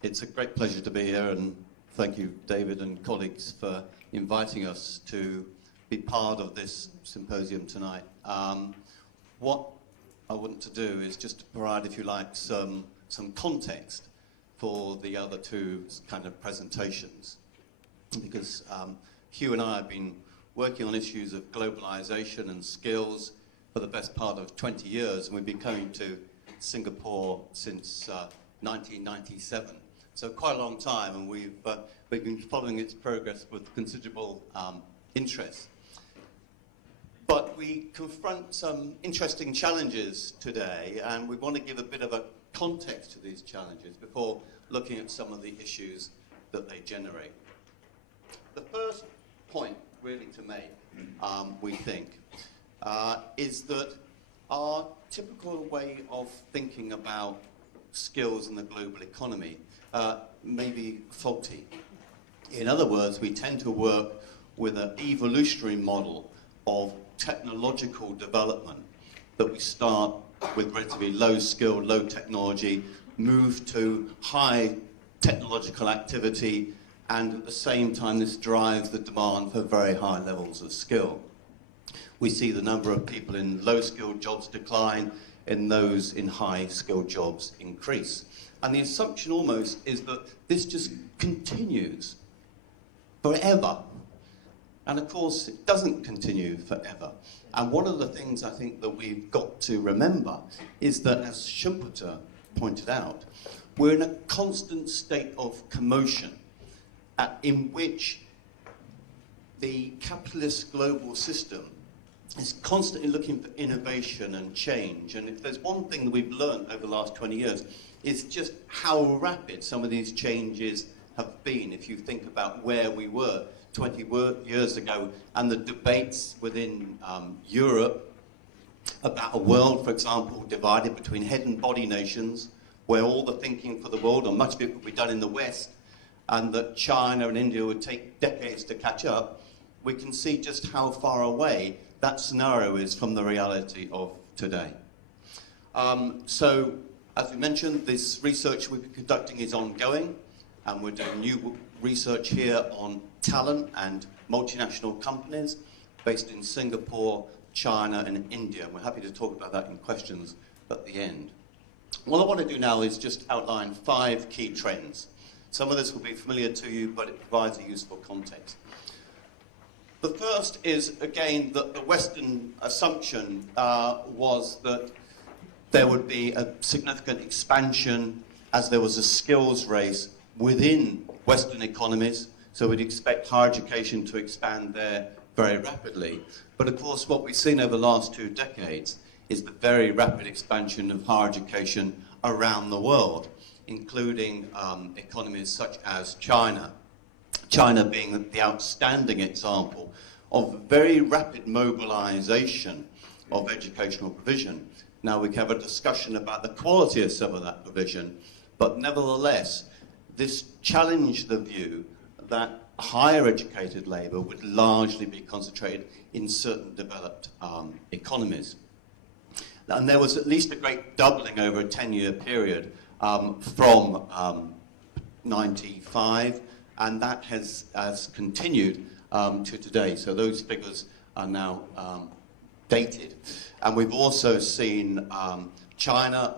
It's a great pleasure to be here, and thank you, David and colleagues, for inviting us to be part of this symposium tonight. What I want to do is just to provide, if you like, some context for the other two kind of presentations, because Hugh and I have been working on issues of globalization and skills for the best part of 20 years, and we've been coming to Singapore since 1997. So quite a long time, and we've been following its progress with considerable interest. But we confront some interesting challenges today, and we want to give a bit of a context to these challenges before looking at some of the issues that they generate. The first point really to make, we think, is that our typical way of thinking about skills in the global economy may be faulty. In other words, we tend to work with an evolutionary model of technological development, that we start with relatively low skill, low technology, move to high technological activity, and at the same time this drives the demand for very high levels of skill. We see the number of people in low-skilled jobs decline, and those in high-skilled jobs increase. And the assumption almost is that this just continues forever. And of course, it doesn't continue forever. And one of the things I think that we've got to remember is that, as Schumpeter pointed out, we're in a constant state of commotion in which the capitalist global system is constantly looking for innovation and change. And if there's one thing that we've learned over the last 20 years, it's just how rapid some of these changes have been. If you think about where we were 20 years ago, and the debates within Europe about a world, for example, divided between head and body nations, where all the thinking for the world, or much of it, would be done in the West, and that China and India would take decades to catch up, we can see just how far away that scenario is from the reality of today. So, as we mentioned, this research we've been conducting is ongoing, and we're doing new research here on talent and multinational companies based in Singapore, China, and India. We're happy to talk about that in questions at the end. What I want to do now is just outline 5 key trends. Some of this will be familiar to you, but it provides a useful context. The first is, again, that the Western assumption was that there would be a significant expansion as there was a skills race within Western economies, so we'd expect higher education to expand there very rapidly. But of course, what we've seen over the last 2 decades is the very rapid expansion of higher education around the world, including economies such as China. China being the outstanding example of very rapid mobilization of educational provision. Now, we can have a discussion about the quality of some of that provision, but nevertheless, this challenged the view that higher educated labour would largely be concentrated in certain developed economies. And there was at least a great doubling over a 10-year period from 95, and that has continued to today. So those figures are now dated. And we've also seen China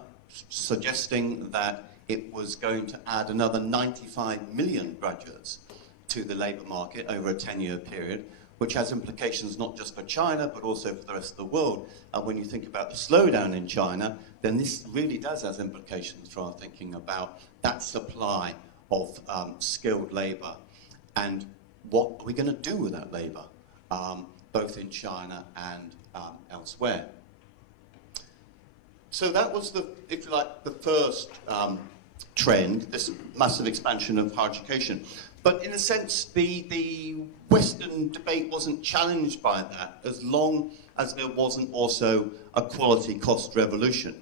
suggesting that it was going to add another 95 million graduates to the labour market over a 10-year period, which has implications not just for China, but also for the rest of the world. And when you think about the slowdown in China, then this really does have implications for our thinking about that supply of skilled labour and what are we going to do with that labour, both in China and elsewhere. So that was, if you like, the first trend, this massive expansion of higher education. But in a sense, the Western debate wasn't challenged by that, as long as there wasn't also a quality cost revolution.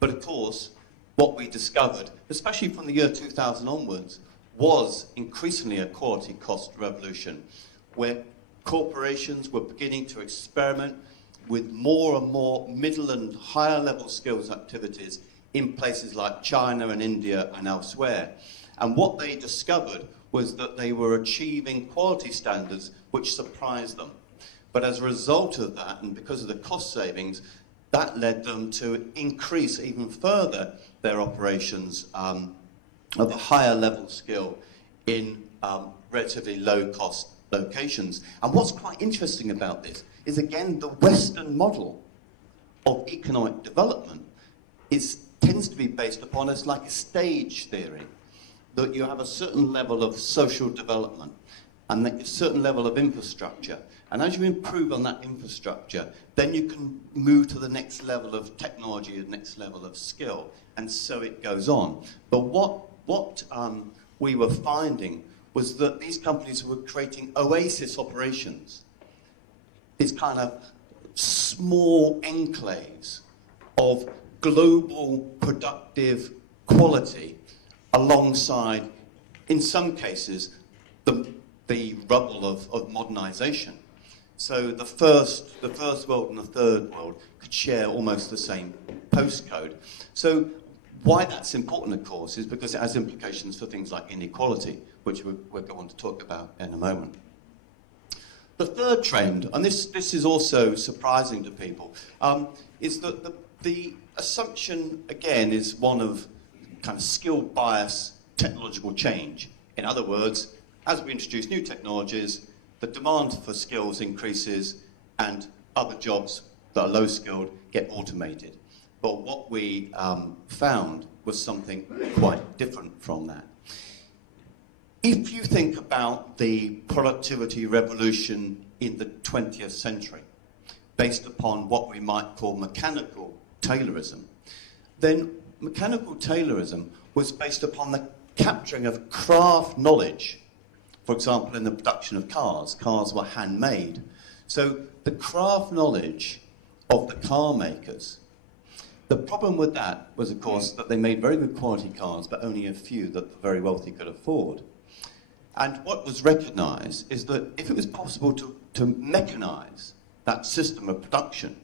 But of course, what we discovered, especially from the year 2000 onwards, was increasingly a quality cost revolution, where corporations were beginning to experiment with more and more middle and higher level skills activities in places like China and India and elsewhere. And what they discovered was that they were achieving quality standards which surprised them. But as a result of that, and because of the cost savings, that led them to increase even further their operations of a higher level skill in relatively low-cost locations. And what's quite interesting about this is, again, the Western model of economic development tends to be based upon as like a stage theory, that you have a certain level of social development and a certain level of infrastructure. And as you improve on that infrastructure, then you can move to the next level of technology, the next level of skill, and so it goes on. But what we were finding was that these companies were creating oasis operations, these kind of small enclaves of global productive quality alongside, in some cases, the rubble of modernization. So the first world and the third world could share almost the same postcode. So why that's important, of course, is because it has implications for things like inequality, which we'll go on to talk about in a moment. The third trend, and this is also surprising to people, is that the assumption, again, is one of kind of skill bias technological change. In other words, as we introduce new technologies, the demand for skills increases and other jobs that are low skilled get automated. But what we found was something quite different from that. If you think about the productivity revolution in the 20th century, based upon what we might call mechanical Taylorism, then mechanical Taylorism was based upon the capturing of craft knowledge. For example, in the production of cars, cars were handmade. So the craft knowledge of the car makers. The problem with that was, of course, that they made very good quality cars, but only a few that the very wealthy could afford. And what was recognized is that if it was possible to mechanize that system of production,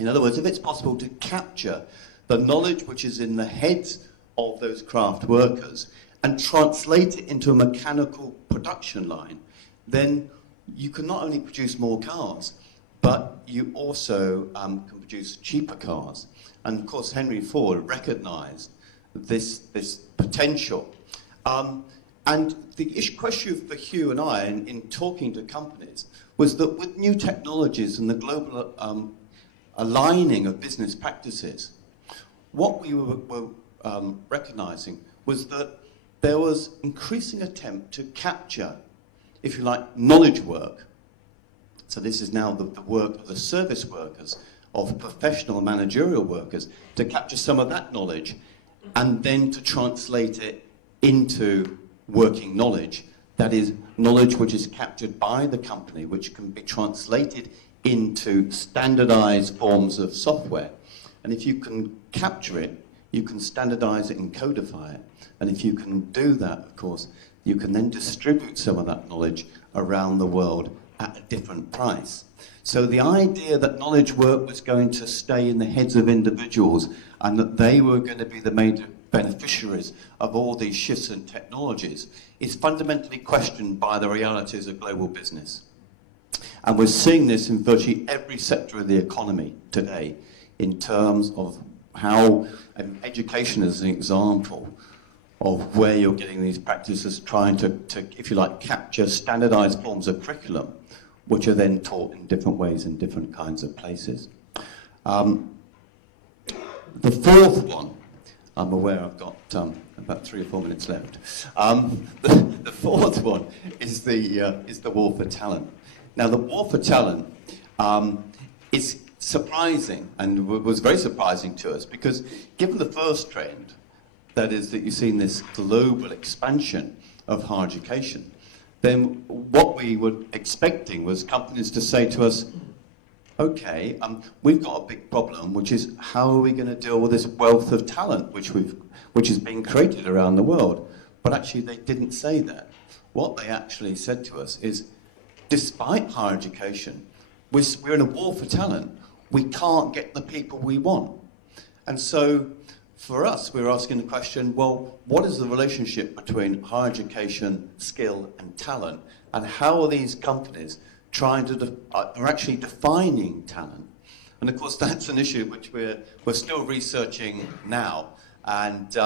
in other words, if it's possible to capture the knowledge which is in the heads of those craft workers and translate it into a mechanical production line, then you can not only produce more cars, but you also can produce cheaper cars. And of course, Henry Ford recognized this potential. And the question for Hugh and I in talking to companies was that with new technologies and the global aligning of business practices, what we were recognizing was that there was increasing attempt to capture, if you like, knowledge work. So this is now the work of the service workers, of professional managerial workers, to capture some of that knowledge and then to translate it into working knowledge. That is, knowledge which is captured by the company, which can be translated into standardized forms of software. And if you can capture it, you can standardize it and codify it. And if you can do that, of course, you can then distribute some of that knowledge around the world at a different price. So the idea that knowledge work was going to stay in the heads of individuals and that they were going to be the main beneficiaries of all these shifts in technologies is fundamentally questioned by the realities of global business. And we're seeing this in virtually every sector of the economy today in terms of how education is an example of where you're getting these practices trying to, if you like, capture standardized forms of curriculum, which are then taught in different ways in different kinds of places. The fourth one, I'm aware I've got about 3 or 4 minutes left. The fourth one is the war for talent. Now, the war for talent is surprising, and was very surprising to us, because given the first trend, that is that you've seen this global expansion of higher education, then what we were expecting was companies to say to us, okay, we've got a big problem, which is how are we going to deal with this wealth of talent which is being created around the world? But actually they didn't say that. What they actually said to us is, despite higher education, we're in a war for talent. We can't get the people we want. And so for us, we're asking the question, well, what is the relationship between higher education, skill, and talent, and how are these companies trying to are actually defining talent? And of course, that's an issue which we're still researching now, and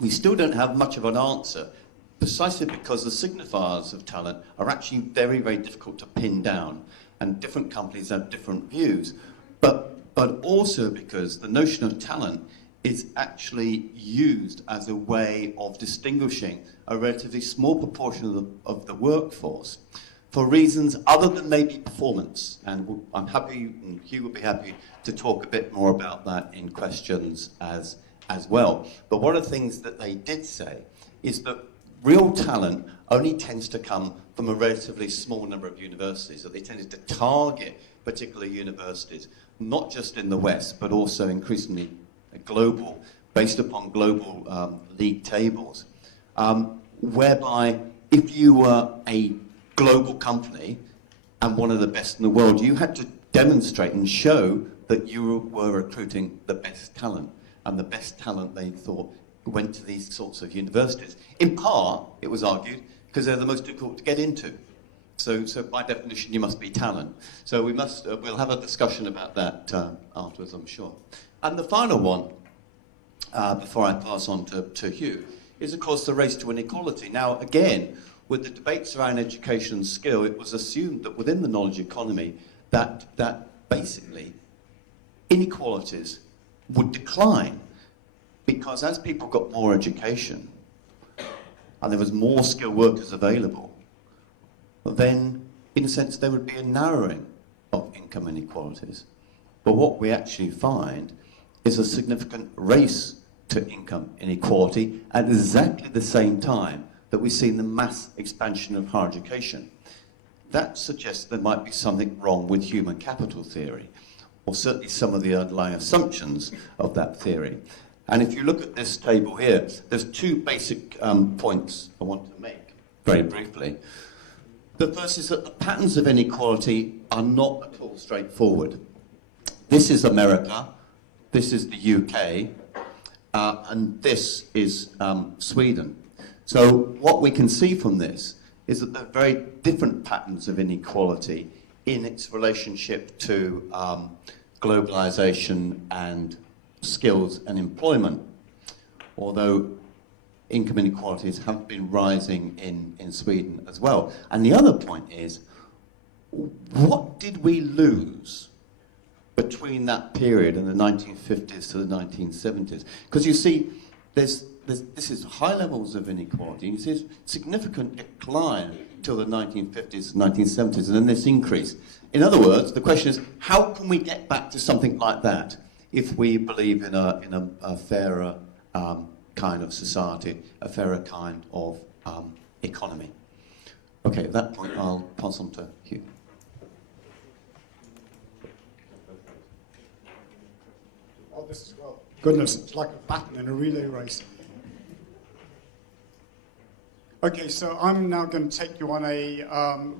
we still don't have much of an answer, precisely because the signifiers of talent are actually very, very difficult to pin down, and different companies have different views, but also because the notion of talent is actually used as a way of distinguishing a relatively small proportion of the workforce for reasons other than maybe performance. And I'm happy, and Hugh will be happy to talk a bit more about that in questions as well. But one of the things that they did say is that real talent only tends to come from a relatively small number of universities, that they tended to target particular universities, not just in the West, but also increasingly global, based upon global league tables, whereby if you were a global company and one of the best in the world, you had to demonstrate and show that you were recruiting the best talent, and the best talent, they thought, went to these sorts of universities. In part, it was argued, because they're the most difficult to get into. So by definition, you must be talent. So we'll have a discussion about that afterwards, I'm sure. And the final one, before I pass on to Hugh, is of course the race to inequality. Now, again, with the debates around education and skill, it was assumed that within the knowledge economy, that basically inequalities would decline, because as people got more education and there was more skilled workers available, then in a sense there would be a narrowing of income inequalities. But what we actually find is a significant race to income inequality at exactly the same time that we've seen the mass expansion of higher education. That suggests there might be something wrong with human capital theory, or certainly some of the underlying assumptions of that theory. And if you look at this table here, there's two basic points I want to make very briefly. The first is that the patterns of inequality are not at all straightforward. This is America, this is the UK, and this is Sweden. So what we can see from this is that there are very different patterns of inequality in its relationship to globalization and skills and employment, although income inequalities have been rising in Sweden as well. And the other point is, what did we lose between that period in the 1950s to the 1970s? Because you see, this is high levels of inequality, and you see a significant decline till the 1950s, 1970s, and then this increase. In other words, the question is, how can we get back to something like that if we believe in a fairer kind of society, a fairer kind of economy? Okay, at that point, I'll pass on to Hugh. Oh, this is, well, goodness, it's like a baton in a relay race. Okay, so I'm now going to take you on a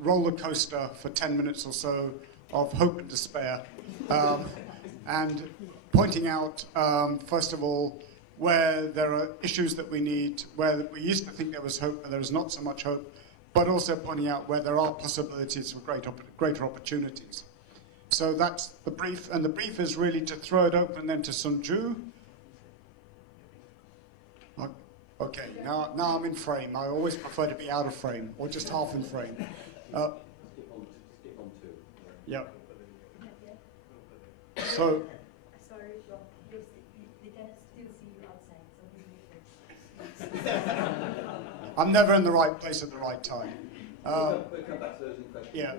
roller coaster for 10 minutes or so of hope and despair, and pointing out, first of all, where there are issues that we need, where we used to think there was hope, but there is not so much hope, but also pointing out where there are possibilities for greater opportunities. So that's the brief, and the brief is really to throw it open then to Sunju. Okay, now I'm in frame. I always prefer to be out of frame, or just half in frame. Skip on two. Yeah. So. Sorry, Rob, they can still see you outside. I'm never in the right place at the right time. We'll come back to those in questions. Yeah,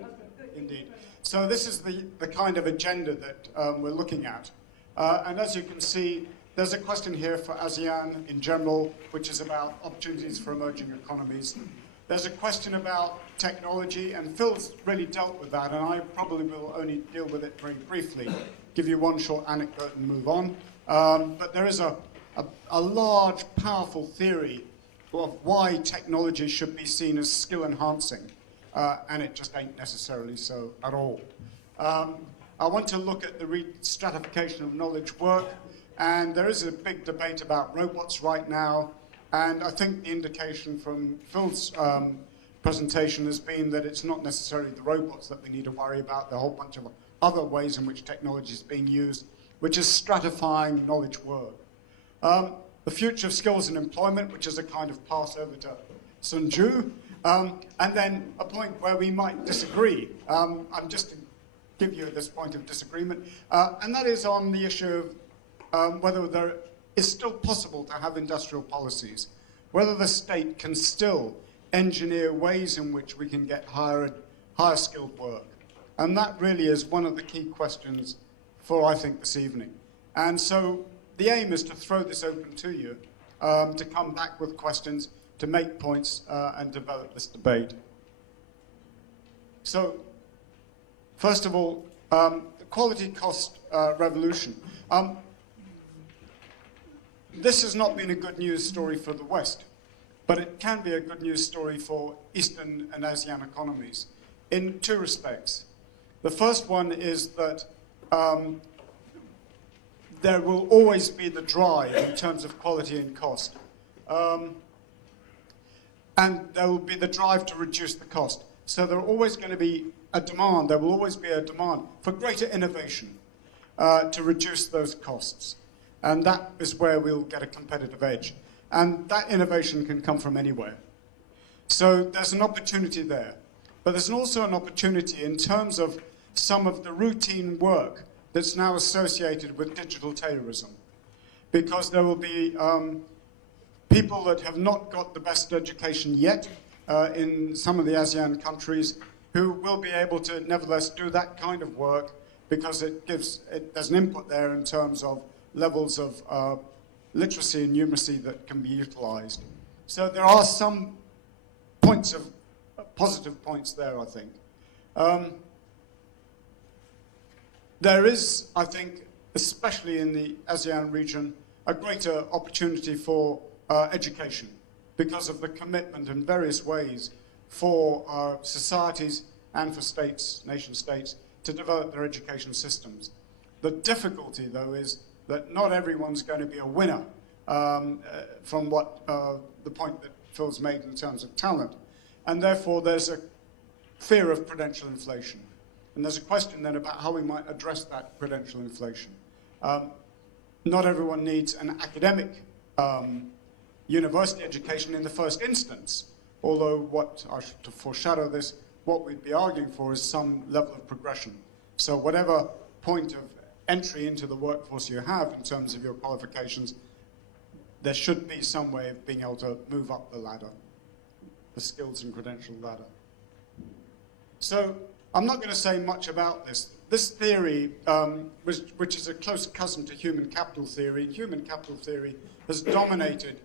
indeed. So this is the kind of agenda that we're looking at. And as you can see, there's a question here for ASEAN in general, which is about opportunities for emerging economies. There's a question about technology, and Phil's really dealt with that, and I probably will only deal with it very briefly, give you one short anecdote and move on. But there is a large, powerful theory of why technology should be seen as skill enhancing, and it just ain't necessarily so at all. I want to look at the stratification of knowledge work, And there is a big debate about robots right now. And I think the indication from Phil's presentation has been that it's not necessarily the robots that we need to worry about. There are a whole bunch of other ways in which technology is being used, which is stratifying knowledge work. The future of skills and employment, which is a kind of pass over to Sun Tzu, and then a point where we might disagree. I'm just to give you this point of disagreement, and that is on the issue of whether there is still possible to have industrial policies, whether the state can still engineer ways in which we can get higher skilled work. And that really is one of the key questions for, I think, this evening. And so the aim is to throw this open to you, to come back with questions, to make points, and develop this debate. So, first of all, the quality cost revolution. This has not been a good news story for the West, but it can be a good news story for Eastern and ASEAN economies in two respects. The first one is that there will always be the drive in terms of quality and cost. And there will be the drive to reduce the cost. So there are always going to be a demand, there will always be a demand for greater innovation to reduce those costs. And that is where we'll get a competitive edge. And that innovation can come from anywhere. So there's an opportunity there. But there's also an opportunity in terms of some of the routine work that's now associated with digital terrorism. Because there will be people that have not got the best education yet in some of the ASEAN countries who will be able to nevertheless do that kind of work because there's an input there in terms of levels of literacy and numeracy that can be utilized. So there are some points of positive points there, I think. There is, I think, especially in the ASEAN region, a greater opportunity for education because of the commitment in various ways for societies and for states, nation states, to develop their education systems. The difficulty, though, is that not everyone's going to be a winner from what the point that Phil's made in terms of talent. And therefore, there's a fear of credential inflation. And there's a question then about how we might address that credential inflation. Not everyone needs an academic university education in the first instance, although what I should to foreshadow this, what we'd be arguing for is some level of progression. So whatever point of entry into the workforce you have in terms of your qualifications, there should be some way of being able to move up the ladder, the skills and credential ladder. So I'm not going to say much about this. This theory, which is a close cousin to human capital theory has dominated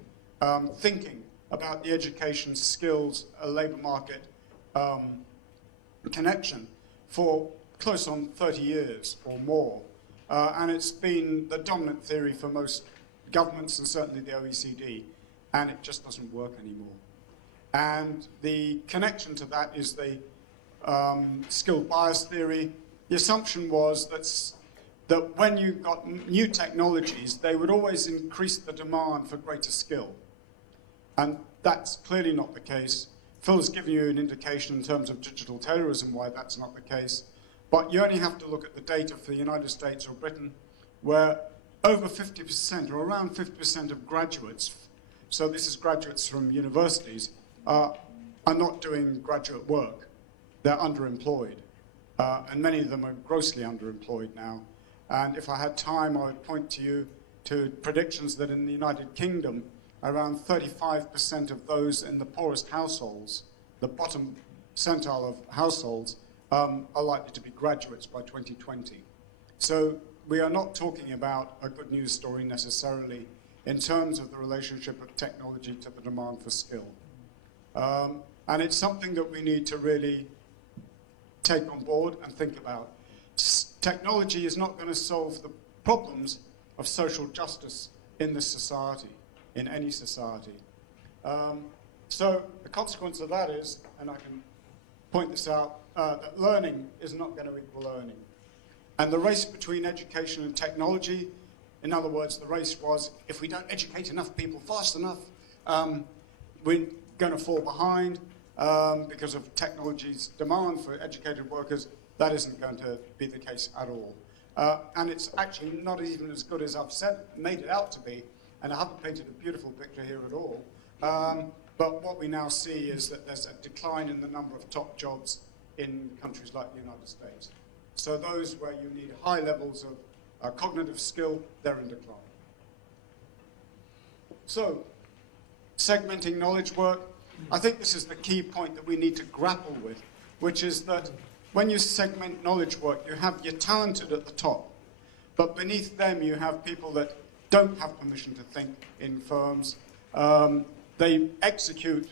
thinking about the education, skills, labor market connection for close on 30 years or more. And it's been the dominant theory for most governments and certainly the OECD, and it just doesn't work anymore. And the connection to that is the skill bias theory. The assumption was that when you got new technologies, they would always increase the demand for greater skill. And that's clearly not the case. Phil's given you an indication in terms of digital terrorism why that's not the case. But you only have to look at the data for the United States or Britain, where over 50% or around 50% of graduates, so this is graduates from universities, are not doing graduate work. They're underemployed. And many of them are grossly underemployed now. And if I had time, I would point to you to predictions that in the United Kingdom, around 35% of those in the poorest households, the bottom centile of households, are likely to be graduates by 2020. So we are not talking about a good news story necessarily in terms of the relationship of technology to the demand for skill. And it's something that we need to really take on board and think about. Technology is not going to solve the problems of social justice in this society, in any society. So the consequence of that is, and I can point this out, that learning is not going to equal earning. And the race between education and technology In other words, the race was, if we don't educate enough people fast enough, we're going to fall behind because of technology's demand for educated workers. That isn't going to be the case at all. And it's actually not even as good as I've made it out to be, and I haven't painted a beautiful picture here at all. But what we now see is that there's a decline in the number of top jobs in countries like the United States. So those where you need high levels of cognitive skill, they're in decline. So, segmenting knowledge work, I think this is the key point that we need to grapple with, which is that when you segment knowledge work, you have your talented at the top, but beneath them you have people that don't have permission to think in firms. They execute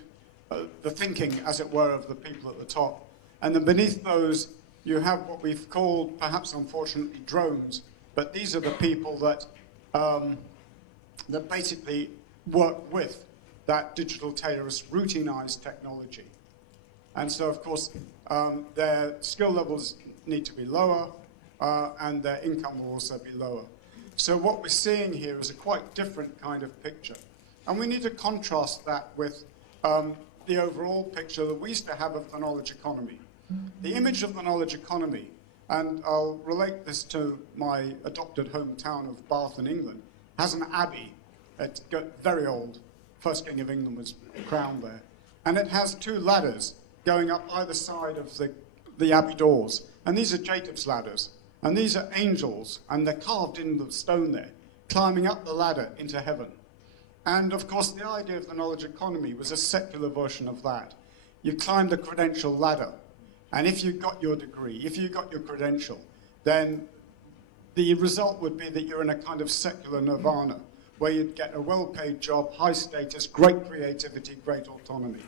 the thinking, as it were, of the people at the top. And then beneath those, you have what we've called, perhaps unfortunately, drones. But these are the people that, that basically work with that digital terrorist routinized technology. And so, of course, their skill levels need to be lower, and their income will also be lower. So what we're seeing here is a quite different kind of picture. And we need to contrast that with the overall picture that we used to have of the knowledge economy. The image of the knowledge economy, and I'll relate this to my adopted hometown of Bath in England, has an abbey. It's very old. First King of England was crowned there. And it has two ladders going up either side of the abbey doors. And these are Jacob's ladders. And these are angels, and they're carved in the stone there, climbing up the ladder into heaven. And of course, the idea of the knowledge economy was a secular version of that. You climb the credential ladder, and if you got your degree, if you got your credential, then the result would be that you're in a kind of secular nirvana, where you'd get a well-paid job, high status, great creativity, great autonomy.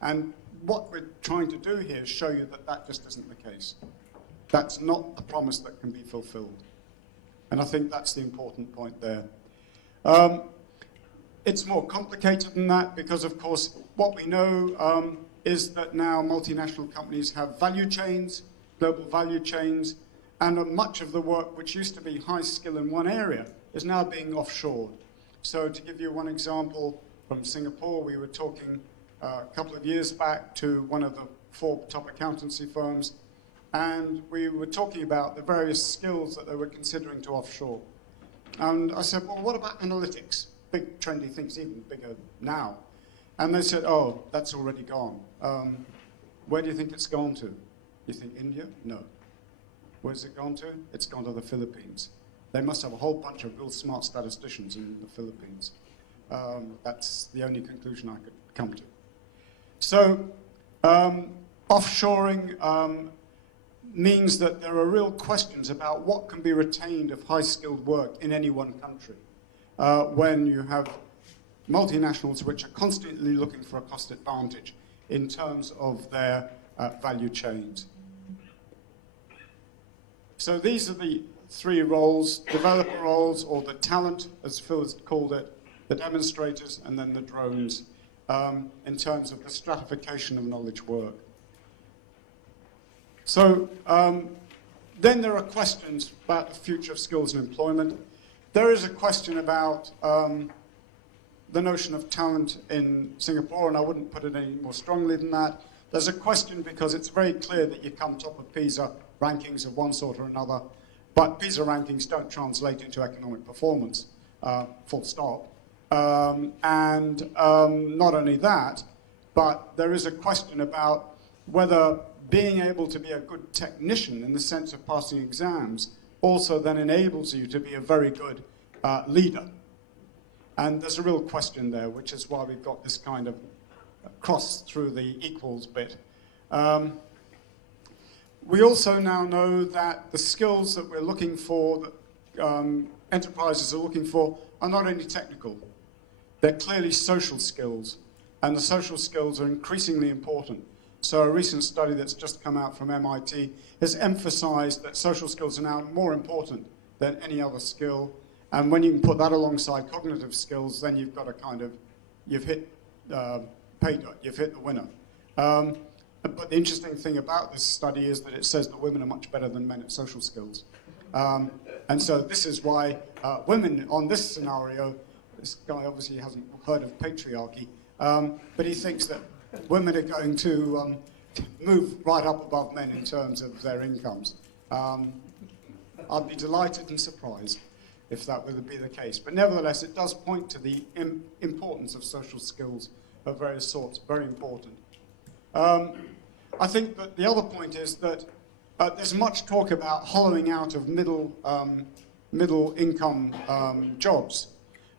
And what we're trying to do here is show you that that just isn't the case. That's not the promise that can be fulfilled. And I think that's the important point there. It's more complicated than that because, of course, what we know is that now multinational companies have value chains, global value chains, and much of the work which used to be high skill in one area is now being offshored. So to give you one example, from Singapore, we were talking a couple of years back to one of the 4 top accountancy firms, and we were talking about the various skills that they were considering to offshore. And I said, well, what about analytics? Big trendy things, even bigger now. And they said, oh, that's already gone. Where do you think it's gone to? You think India? No. Where's it gone to? It's gone to the Philippines. They must have a whole bunch of real smart statisticians in the Philippines. That's the only conclusion I could come to. So offshoring means that there are real questions about what can be retained of high-skilled work in any one country when you have multinationals which are constantly looking for a cost advantage in terms of their value chains. So these are the 3 roles: developer roles, or the talent, as Phil has called it, the demonstrators, and then the drones, in terms of the stratification of knowledge work. So then there are questions about the future of skills and employment. There is a question about the notion of talent in Singapore, and I wouldn't put it any more strongly than that. There's a question because it's very clear that you come top of PISA rankings of one sort or another, but PISA rankings don't translate into economic performance, full stop. And not only that, but there is a question about whether being able to be a good technician in the sense of passing exams also then enables you to be a very good leader. And there's a real question there, which is why we've got this kind of cross through the equals bit. We also now know that the skills that we're looking for, that enterprises are looking for, are not only technical. They're clearly social skills, and the social skills are increasingly important. So a recent study that's just come out from MIT has emphasized that social skills are now more important than any other skill. And when you can put that alongside cognitive skills, then you've got a kind of, you've hit pay dirt, you've hit the winner. But the interesting thing about this study is that it says that women are much better than men at social skills. And so this is why women on this scenario, this guy obviously hasn't heard of patriarchy, but he thinks that women are going to move right up above men in terms of their incomes. I'd be delighted and surprised if that would be the case. But nevertheless, it does point to the importance of social skills of various sorts, very important. I think that the other point is that there's much talk about hollowing out of middle income jobs.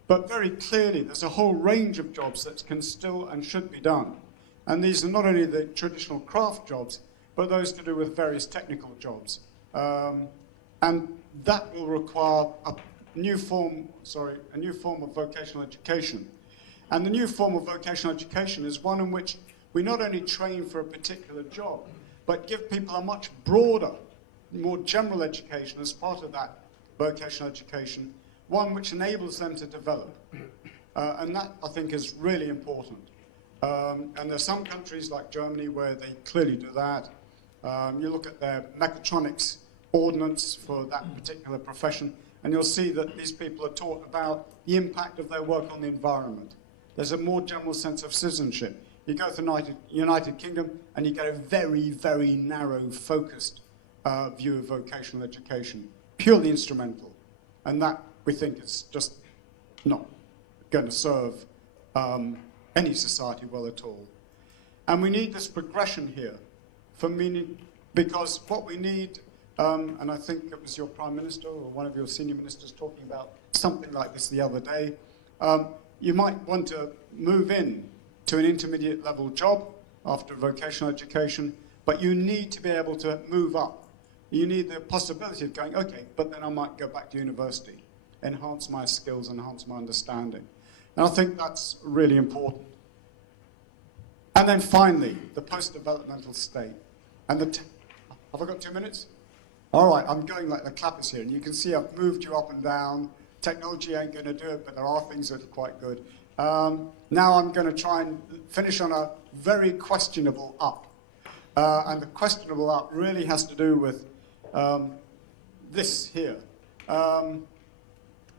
But very clearly, there's a whole range of jobs that can still and should be done. And these are not only the traditional craft jobs, but those to do with various technical jobs. And that will require a new form of vocational education. And the new form of vocational education is one in which we not only train for a particular job, but give people a much broader, more general education as part of that vocational education, one which enables them to develop. And that, I think, is really important. And there's some countries like Germany where they clearly do that. You look at their mechatronics ordinance for that particular profession, and you'll see that these people are taught about the impact of their work on the environment. There's a more general sense of citizenship. You go to the United Kingdom, and you get a very, very narrow, focused view of vocational education, purely instrumental. And that, we think, is just not going to serve any society well at all. And we need this progression here for meaning, because what we need, and I think it was your Prime Minister or one of your senior ministers talking about something like this the other day, you might want to move in to an intermediate level job after vocational education, but you need to be able to move up. You need the possibility of going, okay, but then I might go back to university, enhance my skills, enhance my understanding. And I think that's really important. And then finally, the post-developmental state. And have I got 2 minutes? All right, I'm going like the clappers here, and you can see I've moved you up and down. Technology ain't going to do it, but there are things that are quite good. Now I'm going to try and finish on a very questionable up. And the questionable up really has to do with this here.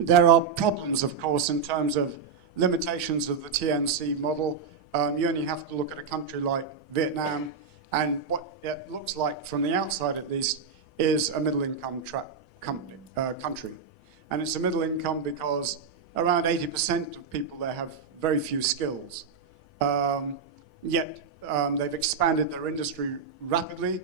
There are problems, of course, in terms of limitations of the TNC model. You only have to look at a country like Vietnam, and what it looks like from the outside at least is a middle-income country. And it's a middle income because around 80% of people there have very few skills. Yet they've expanded their industry rapidly,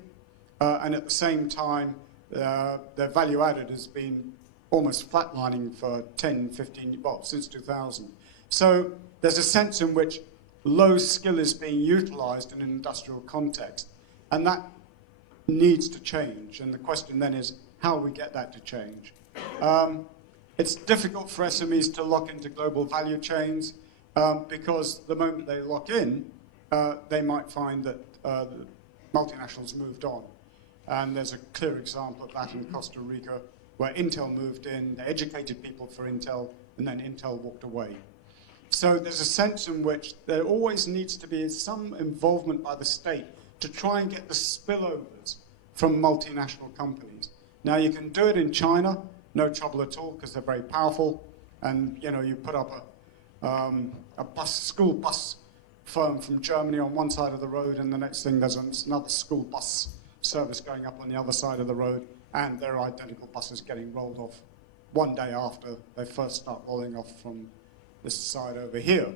and at the same time, their value added has been almost flatlining for 10, 15, well, since 2000. So there's a sense in which low skill is being utilized in an industrial context, and that needs to change. And the question then is how we get that to change. It's difficult for SMEs to lock into global value chains because the moment they lock in, they might find that the multinationals moved on. And there's a clear example of that in Costa Rica, where Intel moved in, they educated people for Intel, and then Intel walked away. So there's a sense in which there always needs to be some involvement by the state to try and get the spillovers from multinational companies. Now, you can do it in China, no trouble at all, because they're very powerful, and you put up a school bus firm from Germany on one side of the road, and the next thing there's another school bus service going up on the other side of the road, and there are identical buses getting rolled off one day after they first start rolling off from this side over here.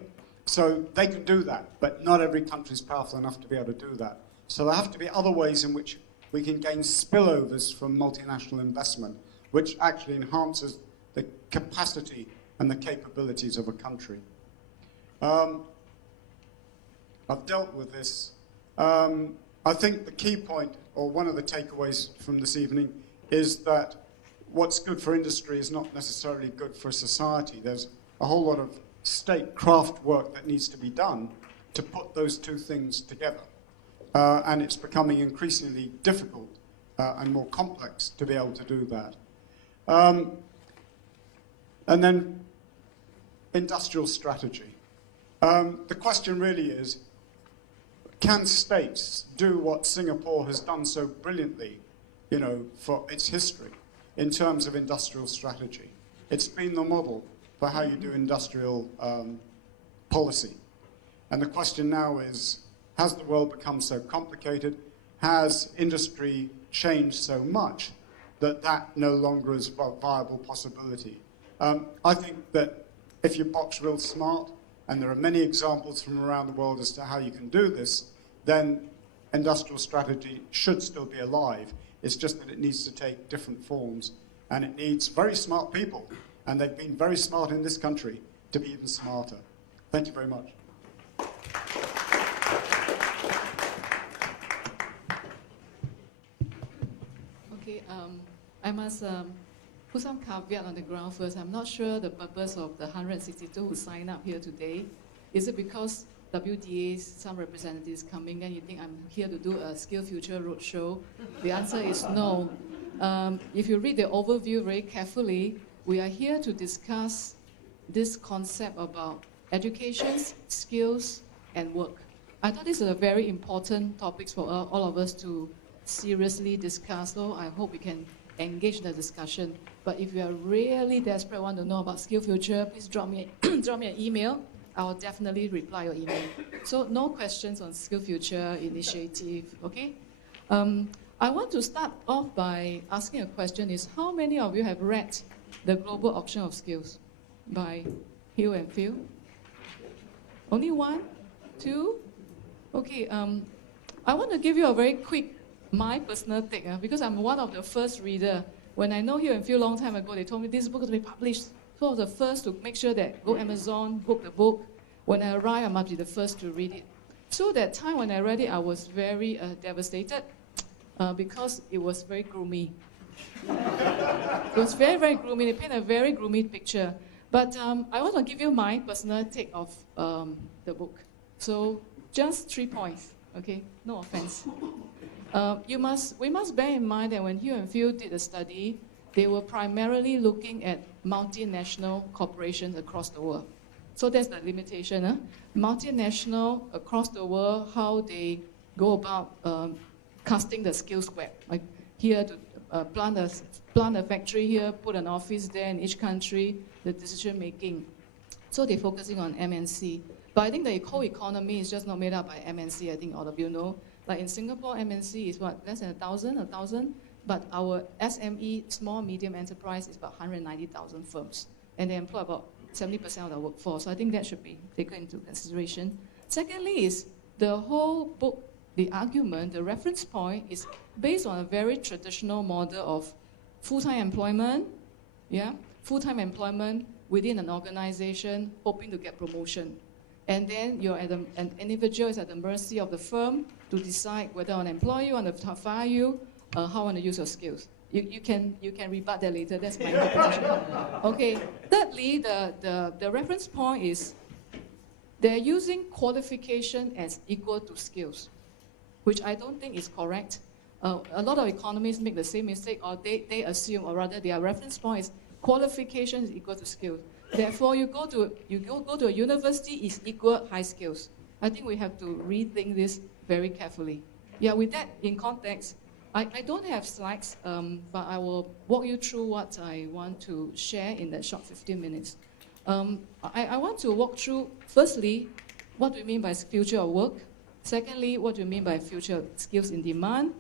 So they can do that, but not every country is powerful enough to be able to do that. So there have to be other ways in which we can gain spillovers from multinational investment, which actually enhances the capacity and the capabilities of a country. I've dealt with this. I think the key point, or one of the takeaways from this evening, is that what's good for industry is not necessarily good for society. There's a whole lot of statecraft work that needs to be done to put those two things together. And it's becoming increasingly difficult and more complex to be able to do that. And then industrial strategy. The question really is, can states do what Singapore has done so brilliantly, for its history, in terms of industrial strategy. It's been the model for how you do industrial policy. And the question now is, has the world become so complicated? Has industry changed so much that that no longer is a viable possibility? I think that if you box real smart, and there are many examples from around the world as to how you can do this, then industrial strategy should still be alive. It's just that it needs to take different forms, and it needs very smart people, and they've been very smart in this country to be even smarter. Thank you very much. Okay, I must put some caveat on the ground first. I'm not sure the purpose of the 162 who signed up here today. Is it because WDA, some representatives coming, and you think I'm here to do a Skill Future Roadshow? The answer is no. If you read the overview very carefully, we are here to discuss this concept about education, skills, and work. I thought this is a very important topic for all of us to seriously discuss, so I hope we can engage in the discussion. But if you are really desperate, want to know about Skill Future, please drop me an email. I will definitely reply your email. So no questions on Skill Future initiative, okay? I want to start off by asking a question is, how many of you have read The Global Auction of Skills by Hugh and Phil? Only one? Two? Okay, I want to give you a very quick, my personal take, because I'm one of the first reader. When I know Hugh and Phil a long time ago, they told me this book is to be published. So I was the first to make sure that go Amazon, book the book. When I arrive, I must be the first to read it. So that time when I read it, I was very devastated because it was very gloomy. It was very, very gloomy. They paint a very gloomy picture. But I want to give you my personal take of the book. So just 3 points, okay? No offense. We must bear in mind that when Hugh and Phil did a study, they were primarily looking at multinational corporations across the world. So that's the limitation. Multinational across the world, how they go about casting the skills web. Like here to plant a factory here, put an office there in each country, the decision making. So they're focusing on MNC. But I think the whole economy is just not made up by MNC, I think all of you know. Like in Singapore, MNC is what, less than 1,000? But our SME, small, medium enterprise, is about 190,000 firms. And they employ about 70% of the workforce. So I think that should be taken into consideration. Secondly is the whole book, the argument, the reference point is based on a very traditional model of full-time employment, full-time employment within an organization, hoping to get promotion. And then you're an individual is at the mercy of the firm to decide whether I want to employ you, want to fire you, how I want to use your skills. You can rebut that later. That's my interpretation. Okay. Thirdly, the reference point is they're using qualification as equal to skills, which I don't think is correct. A lot of economists make the same mistake, or they assume, or rather their reference point is qualification is equal to skills. Therefore, you go to a university is equal high skills. I think we have to rethink this very carefully. Yeah, with that in context, I don't have slides, but I will walk you through what I want to share in that short 15 minutes. I want to walk through, firstly, what do we mean by future of work? Secondly, what do we mean by future skills in demand?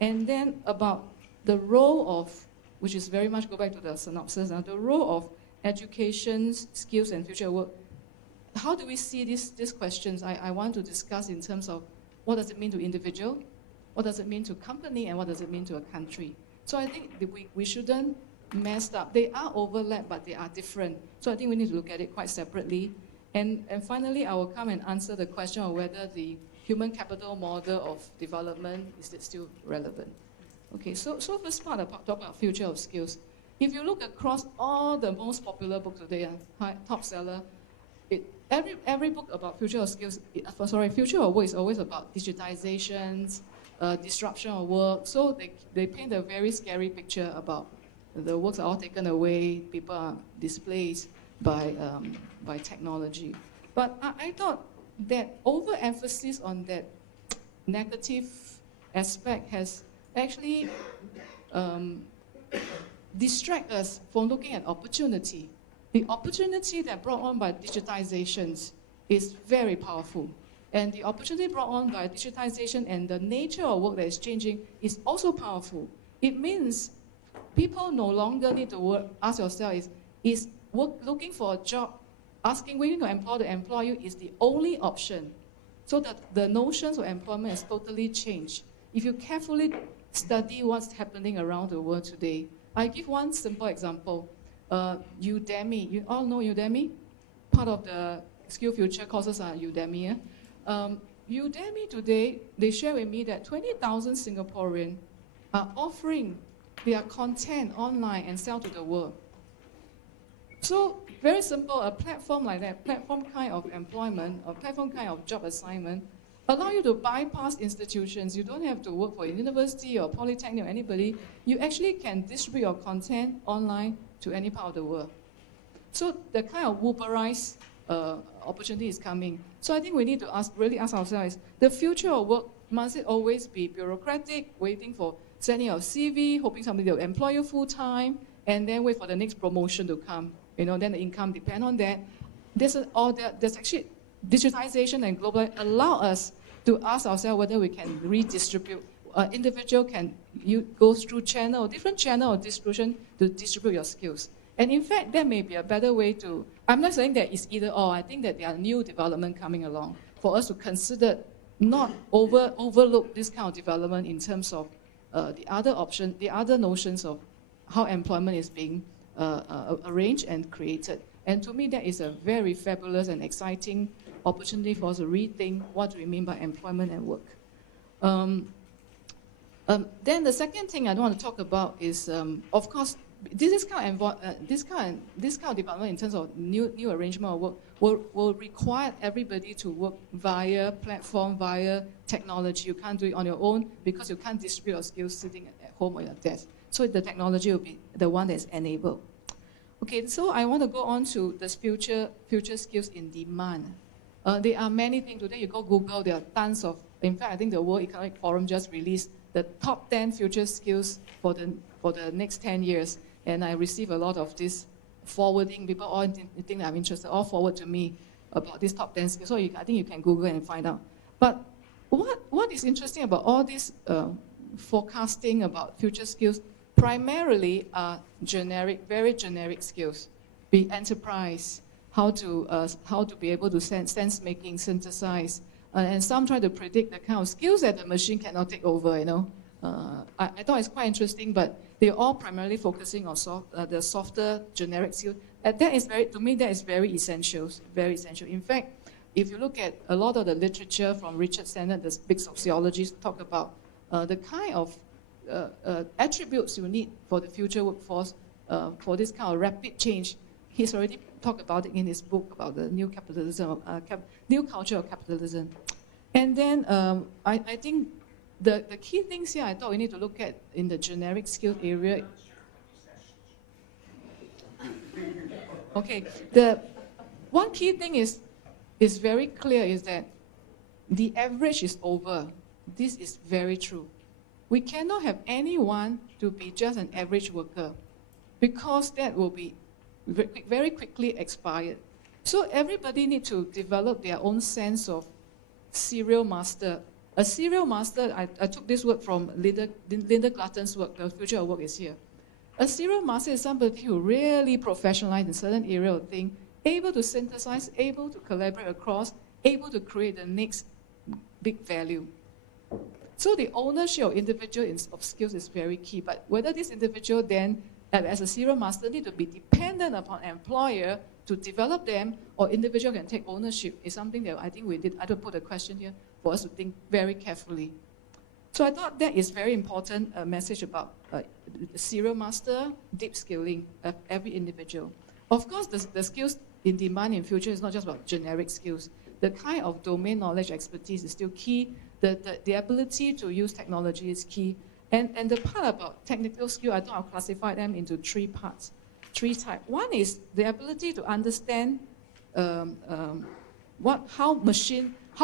And then about the role of, which is very much go back to the synopsis, the role of education, skills, and future work. How do we see these questions? I want to discuss in terms of what does it mean to individual, what does it mean to company, and what does it mean to a country? So I think we shouldn't mess up. They are overlapped, but they are different. So I think we need to look at it quite separately. And finally, I will come and answer the question of whether the human capital model of development is it still relevant. Okay, so first part, talk about future of skills. If you look across all the most popular books today, top seller, every book about future of skills, future of work is always about digitizations, disruption of work. So they paint a very scary picture about the works are all taken away, people are displaced by technology. But I thought that overemphasis on that negative aspect has actually distract us from looking at opportunity. The opportunity that brought on by digitizations is very powerful. And the opportunity brought on by digitization and the nature of work that is changing is also powerful. It means people no longer need to work, ask yourself, is work looking for a job, asking willing to employ the employer is the only option. So that the notions of employment has totally changed. If you carefully study what's happening around the world today, I give one simple example. Udemy, you all know Udemy? Part of the Skill Future courses are Udemy. Udemy today, they share with me that 20,000 Singaporeans are offering their content online and sell to the world. So very simple, a platform like that, platform kind of employment, a platform kind of job assignment, allow you to bypass institutions. You don't have to work for a university or polytechnic or anybody. You actually can distribute your content online to any part of the world. So the kind of Uberized opportunity is coming. So I think we need to really ask ourselves, the future of work, must it always be bureaucratic, waiting for sending your CV, hoping somebody will employ you full time, and then wait for the next promotion to come? Then the income depend on that. There's actually digitization and global allow us to ask ourselves whether we can redistribute. Individual can go through different channel of distribution to distribute your skills. And in fact, that may be a better way to, I'm not saying that it's either or, I think that there are new development coming along for us to consider, not overlook this kind of development in terms of the other notions of how employment is being arranged and created. And to me, that is a very fabulous and exciting opportunity for us to rethink what do we mean by employment and work. Then the second thing I want to talk about is, of course, this kind of development in terms of new arrangement of work will require everybody to work via platform, via technology. You can't do it on your own because you can't distribute your skills sitting at home or your desk. So the technology will be the one that's enabled. Okay, so I want to go on to this future skills in demand. There are many things. Today you go Google, there are tons of, in fact, I think the World Economic Forum just released the top 10 future skills for the next 10 years. And I receive a lot of this forwarding. People all think I'm interested, all forward to me about this top 10 skills. So I think you can Google and find out. But what is interesting about all this forecasting about future skills primarily are generic, very generic skills. Be enterprise, how to be able to sense making, synthesize, and some try to predict the kind of skills that the machine cannot take over. I thought it's quite interesting, but they're all primarily focusing on the softer generic skills. That is to me, that is very essential, very essential. In fact, if you look at a lot of the literature from Richard Sennett, the big sociologists talk about the kind of attributes you need for the future workforce for this kind of rapid change. He's already talked about it in his book about the new capitalism, new culture of capitalism. And then I think the key things here I thought we need to look at in the generic skill area. Okay, the one key thing is very clear is that the average is over. This is very true. We cannot have anyone to be just an average worker because that will be very quickly expired. So everybody needs to develop their own sense of serial master. A serial master, I took this word from Linda Glatton's work, The Future of Work is Here. A serial master is somebody who really professionalizes in certain area of thing, able to synthesize, able to collaborate across, able to create the next big value. So the ownership of individual of skills is very key, but whether this individual then, as a serial master, need to be dependent upon employer to develop them, or individual can take ownership is something that I think we did. I don't put a question here for us to think very carefully. So I thought that is very important, a message about serial master, deep skilling of every individual. Of course, the skills in demand in future is not just about generic skills. The kind of domain knowledge expertise is still key. The ability to use technology is key. And the part about technical skill, I thought I'll classify them into three types. One is the ability to understand how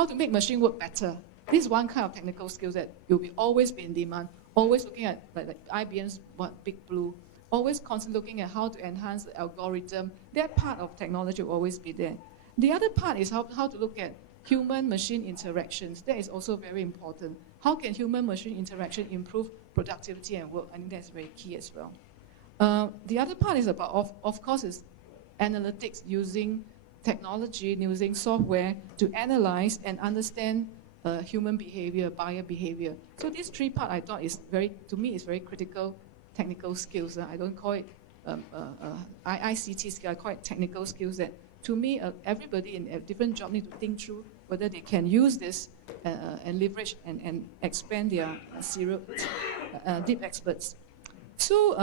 to make machine work better. This is one kind of technical skill that will always be in demand. Always looking at like IBM's Big Blue, always constantly looking at how to enhance the algorithm. That part of technology will always be there. The other part is how to look at human-machine interactions. That is also very important. How can human-machine interaction improve productivity and work? I think that's very key as well. The other part is about, of course, is analytics, using technology, using software to analyze and understand human behavior, buyer behavior. So these three parts I thought to me, is very critical technical skills. I don't call it ICT skill, I call it technical skills that, to me, everybody in a different job need to think through whether they can use this and leverage and expand their deep experts. So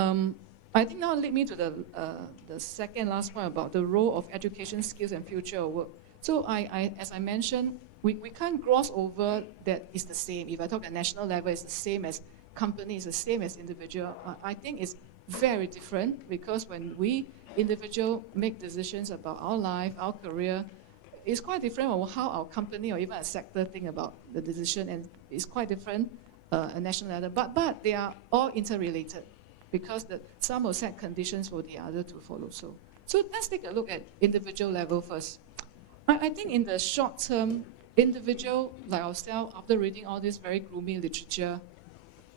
I think now lead me to the second last point about the role of education, skills, and future of work. So as I mentioned, we can't gloss over that it's the same. If I talk at national level, it's the same as company, it's the same as individual. I think it's very different, because when we individual make decisions about our life, our career, it's quite different from how our company or even a sector think about the decision, and it's quite different at national level. But they are all interrelated, because some will set conditions for the other to follow. So let's take a look at individual level first. I think in the short term, individual like ourselves, after reading all this very gloomy literature,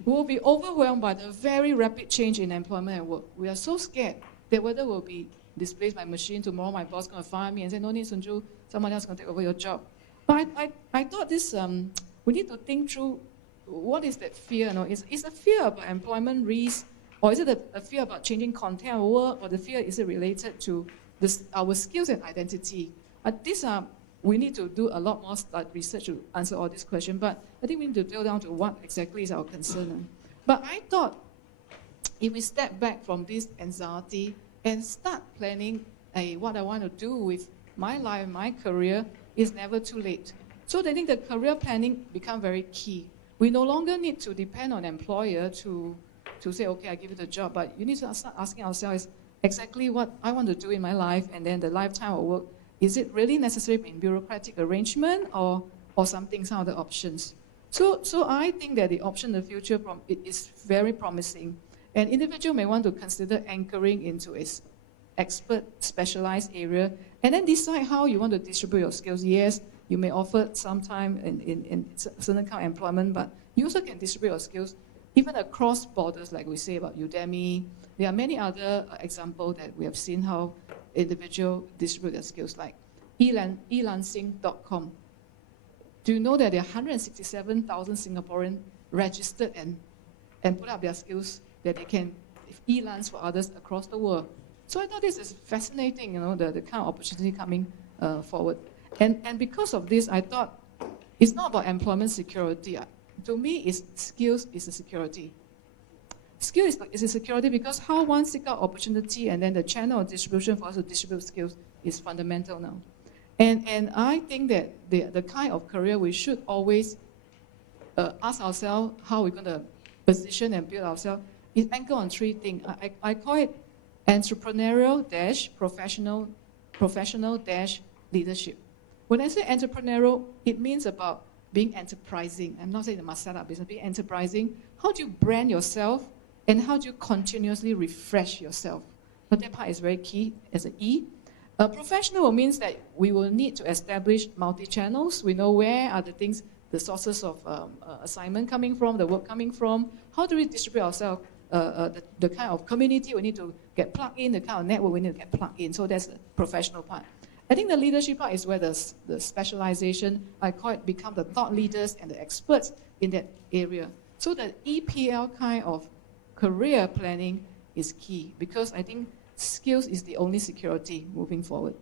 will be overwhelmed by the very rapid change in employment and work. We are so scared that whether we'll be displaced by machine, tomorrow my boss going to fire me and say, no need, Sunju, someone else going to take over your job. But I thought this, we need to think through, what is that fear? Is a fear about employment risk, or is it a fear about changing content of work, or the fear, is it related to our skills and identity? We need to do a lot more research to answer all these questions, but I think we need to drill down to what exactly is our concern. But I thought, if we step back from this anxiety and start planning what I want to do with my life, my career, is never too late. So I think the career planning become very key. We no longer need to depend on employer to say, okay, I give you the job, but you need to start asking ourselves exactly what I want to do in my life, and then the lifetime of work. Is it really necessary in bureaucratic arrangement, or some other options? So I think that the option in the future is very promising. An individual may want to consider anchoring into its expert specialized area, and then decide how you want to distribute your skills. Yes, you may offer some time in certain kind of employment, but you also can distribute your skills even across borders, like we say about Udemy. There are many other examples that we have seen how individuals distribute their skills, likeelancing.com. Do you know that there are 167,000 Singaporeans registered and put up their skills that they can e-lance for others across the world? So I thought this is fascinating, the kind of opportunity coming forward. And because of this, I thought it's not about employment security. To me, skills is a security. Skill is a security, because how one seek out opportunity and then the channel of distribution for us to distribute skills is fundamental now. And I think that the kind of career we should always ask ourselves how we're going to position and build ourselves is anchored on three things. I call it entrepreneurial-professional-leadership. When I say entrepreneurial, it means about being enterprising. I'm not saying you must set up business, being enterprising. How do you brand yourself, and how do you continuously refresh yourself? But that part is very key as an E. Professional means that we will need to establish multi-channels. We know where are the sources of assignment coming from, the work coming from. How do we distribute ourselves? The kind of community we need to get plugged in, the kind of network we need to get plugged in. So that's the professional part. I think the leadership part is where the specialization, I call it, become the thought leaders and the experts in that area. So the EPL kind of career planning is key, because I think skills is the only security moving forward.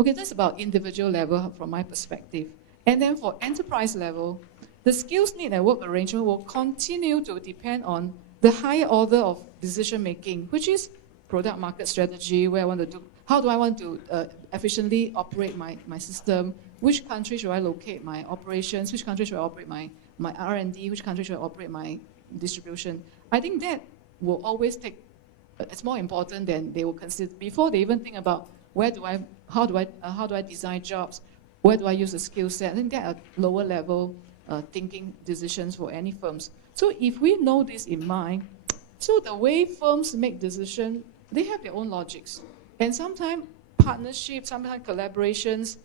Okay, that's about individual level from my perspective. And then for enterprise level, the skills need and work arrangement will continue to depend on the higher order of decision making, which is product market strategy, where I want to do, how do I want to efficiently operate my system, which country should I locate my operations, which country should I operate my R&D, which country should I operate my distribution. I think that will always take, it's more important than they will consider, before they even think about how do I design jobs, where do I use the skill set. I think that are lower level thinking decisions for any firms. So if we know this in mind, So the way firms make decisions, they have their own logics. And sometimes partnerships, sometimes collaborations,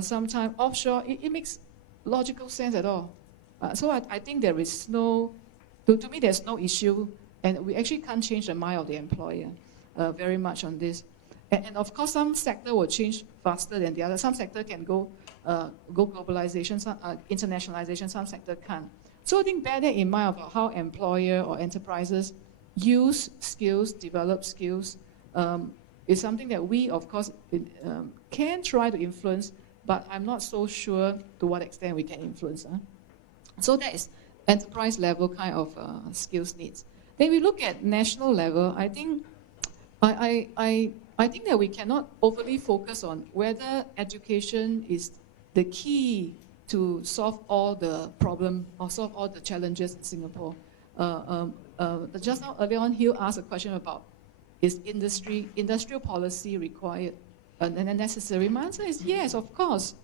sometimes offshore, it makes logical sense at all. So I think there is no, to me there's no issue, and we actually can't change the mind of the employer very much on this. And of course, some sector will change faster than the other. Some sector can go globalization, some, internationalization, some sector can't. So I think bear that in mind about how employer or enterprises use skills, develop skills, is something that we, of course, can try to influence, but I'm not so sure to what extent we can influence. So that is enterprise level kind of skills needs. Then we look at national level. I think I think that we cannot overly focus on whether education is the key to solve all the problem or solve all the challenges in Singapore. Just now, earlier on, Hugh asked a question about is industrial policy required and necessary? My answer is yes, of course.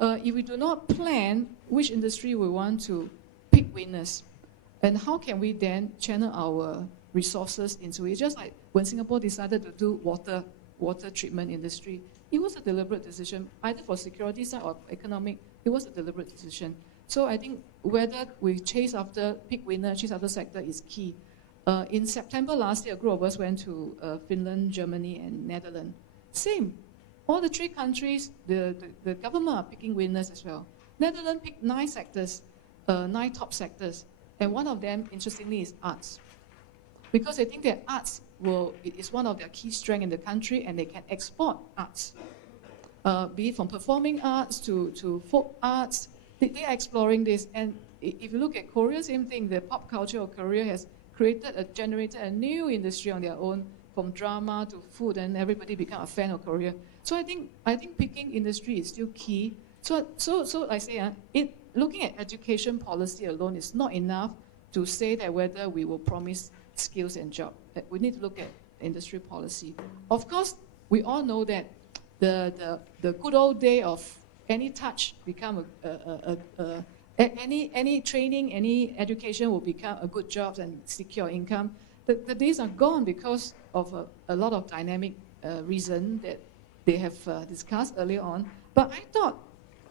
If we do not plan which industry we want to pick winners, and how can we then channel our resources into it? Just like when Singapore decided to do water treatment industry, it was a deliberate decision, either for security side or economic. It was a deliberate decision. So I think whether we pick winner, chase after sector is key. In September last year, a group of us went to Finland, Germany, and Netherlands. Same. All the three countries, the government are picking winners as well. Netherlands picked 9 sectors, 9 top sectors. And one of them, interestingly, is arts. Because I think that arts is one of their key strengths in the country, and they can export arts. Be it from performing arts to folk arts, they are exploring this. And if you look at Korea, same thing, the pop culture of Korea has generated a new industry on their own, from drama to food, and everybody become a fan of Korea. So I think picking industry is still key. So I say, looking at education policy alone is not enough to say that whether we will promise skills and job. We need to look at industry policy. Of course, we all know that the good old day of any touch become any training, any education will become a good job and secure income. The days are gone because of a lot of dynamic reason that they have discussed earlier on. But I thought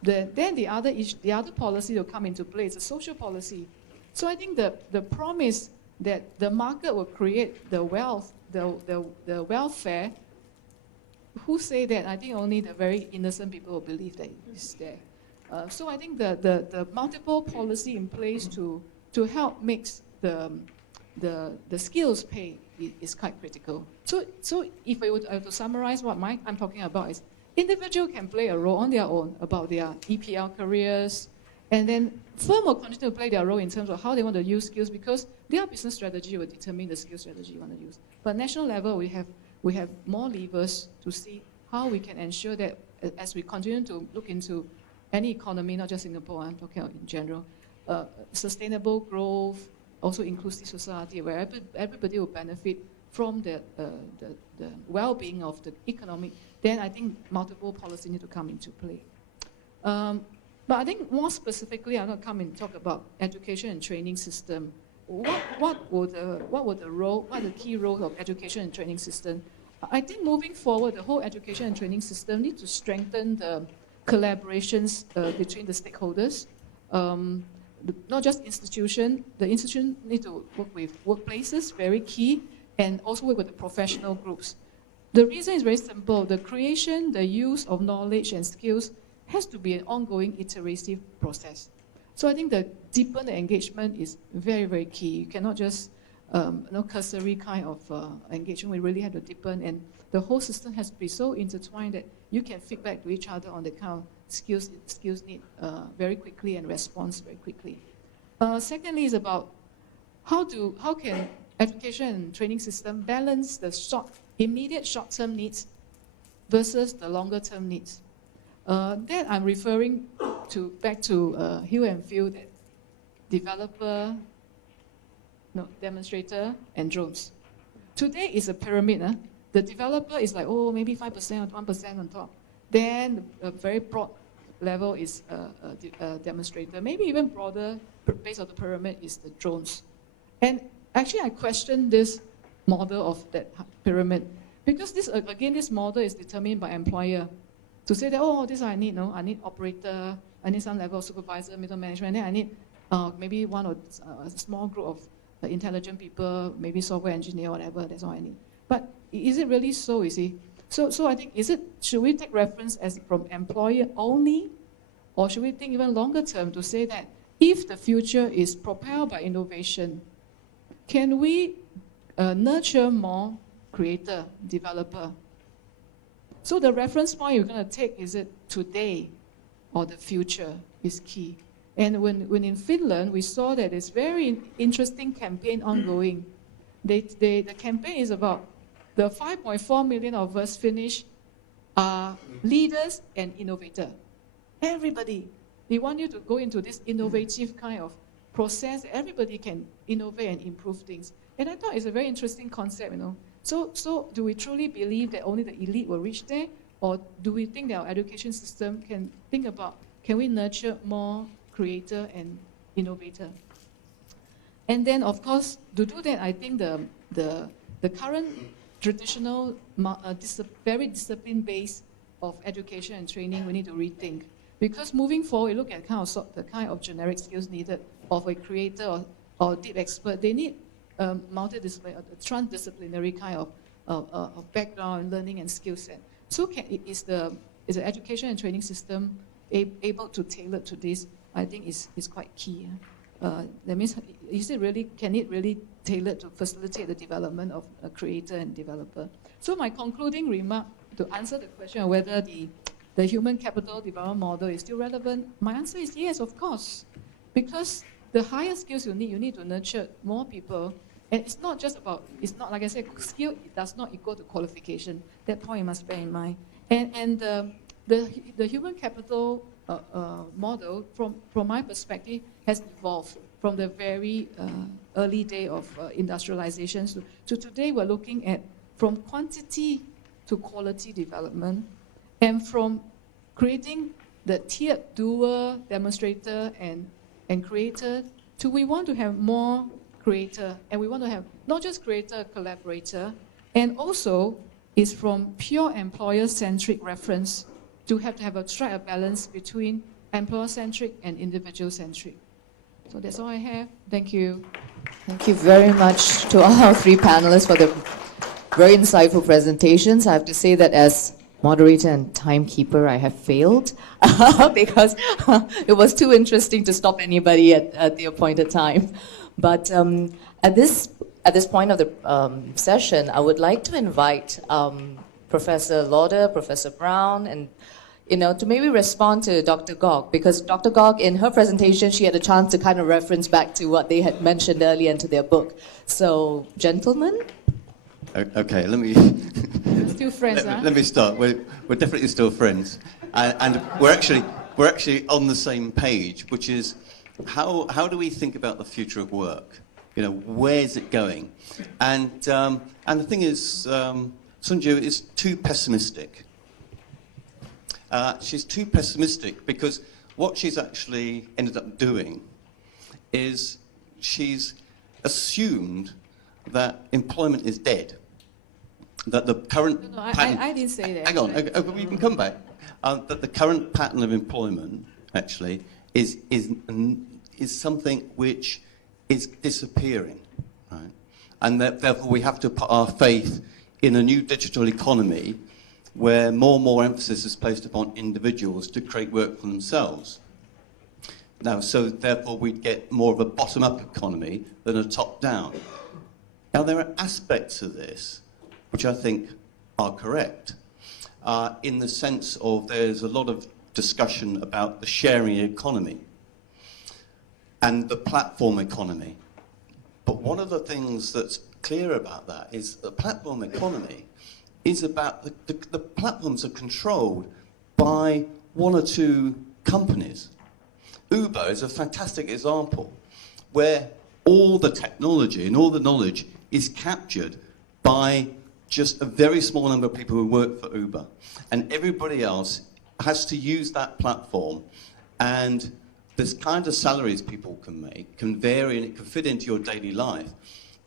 that then the other policy will come into play is a social policy. So I think the promise that the market will create the wealth, the welfare. Who say that? I think only the very innocent people will believe that it is there. So I think the multiple policy in place to help make the skills pay is quite critical. So if I were to summarize what I'm talking about is individual can play a role on their own about their EPL careers, and then firm will continue to play their role in terms of how they want to use skills, because their business strategy will determine the skill strategy you want to use. But national level, we have more levers to see how we can ensure that as we continue to look into any economy, not just Singapore, I'm talking about in general, sustainable growth, also inclusive society where everybody will benefit from the well-being of the economic, then I think multiple policies need to come into play. But I think more specifically, I'm going to come and talk about education and training system. What are the key roles of education and training system? I think moving forward, the whole education and training system needs to strengthen the collaborations between the stakeholders. Not just institution, the institution need to work with workplaces, very key, and also work with the professional groups. The reason is very simple. The creation, the use of knowledge and skills has to be an ongoing iterative process. So I think the deepen the engagement is very, very key. You cannot just cursory kind of engagement. We really have to deepen, and the whole system has to be so intertwined that you can feedback to each other on the kind of skills need very quickly and response very quickly. Secondly is about how can education and training system balance the immediate short-term needs versus the longer-term needs. That I'm referring back to Hugh and Phil, that developer, demonstrator, and drones. Today is a pyramid. The developer is like, maybe 5% or 1% on top. Then a very broad level is a demonstrator. Maybe even broader base of the pyramid is the drones. And actually I question this model of that pyramid, because this, again, this model is determined by employer. To say that, oh, this I need, no, I need operator, I need some level of supervisor, middle management, and then I need maybe one or a small group of intelligent people, maybe software engineer, whatever, that's all I need. But is it really so, you see? So I think, should we take reference as from employer only, or should we think even longer term to say that if the future is propelled by innovation, can we nurture more creator, developer? So the reference point you're going to take, is it today or the future, is key. And when in Finland, we saw that it's very interesting campaign ongoing. The campaign is about the 5.4 million of us Finnish are leaders and innovators. Everybody, they want you to go into this innovative kind of process. Everybody can innovate and improve things. And I thought it's a very interesting concept, you know. So do we truly believe that only the elite will reach there? Or do we think that our education system can think about, can we nurture more creator and innovator? And then, of course, to do that, I think the current traditional, very discipline-based of education and training, we need to rethink. Because moving forward, look at the kind of generic skills needed of a creator or deep expert. They need multidisciplinary, transdisciplinary kind of background, learning, and skill set. So is the education and training system able to tailor to this? I think is quite key. That means, can it really tailor to facilitate the development of a creator and developer? So my concluding remark to answer the question of whether the human capital development model is still relevant, my answer is yes, of course. Because the higher skills you need to nurture more people. And it's not just about, it's not, like I said, skill does not equal to qualification. That point you must bear in mind. And the human capital model, from my perspective, has evolved from the very early day of industrialization. So today we're looking at from quantity to quality development, and from creating the tiered doer, demonstrator, and creator, to we want to have more creator, and we want to have not just creator, collaborator, and also is from pure employer-centric reference to have a strike a balance between employer-centric and individual-centric. So that's all I have. Thank you. Thank you very much to all our three panelists for the very insightful presentations. I have to say that as moderator and timekeeper, I have failed because it was too interesting to stop anybody at the appointed time. But at this point of the session, I would like to invite Professor Lauder, Professor Brown, and to maybe respond to Dr. Gog, because Dr. Gog, in her presentation, she had a chance to kind of reference back to what they had mentioned earlier into their book. So, gentlemen? Okay, let me... We're still friends, huh? Let me start. We're definitely still friends. And we're actually on the same page, which is how do we think about the future of work? Where's it going? And the thing is, Sunju is too pessimistic. She's too pessimistic because what she's actually ended up doing is she's assumed that employment is dead. That the current pattern... I didn't say that. Hang on, we can come back. That the current pattern of employment, actually, is something which is disappearing, right? And that therefore we have to put our faith in a new digital economy where more and more emphasis is placed upon individuals to create work for themselves. Now, so therefore we'd get more of a bottom-up economy than a top-down. Now, there are aspects of this which I think are correct, in the sense of there's a lot of discussion about the sharing economy and the platform economy. But one of the things that's clear about that is the platform economy is about the platforms are controlled by one or two companies. Uber is a fantastic example where all the technology and all the knowledge is captured by just a very small number of people who work for Uber. And everybody else has to use that platform. And this kind of salaries people can make can vary and it can fit into your daily life.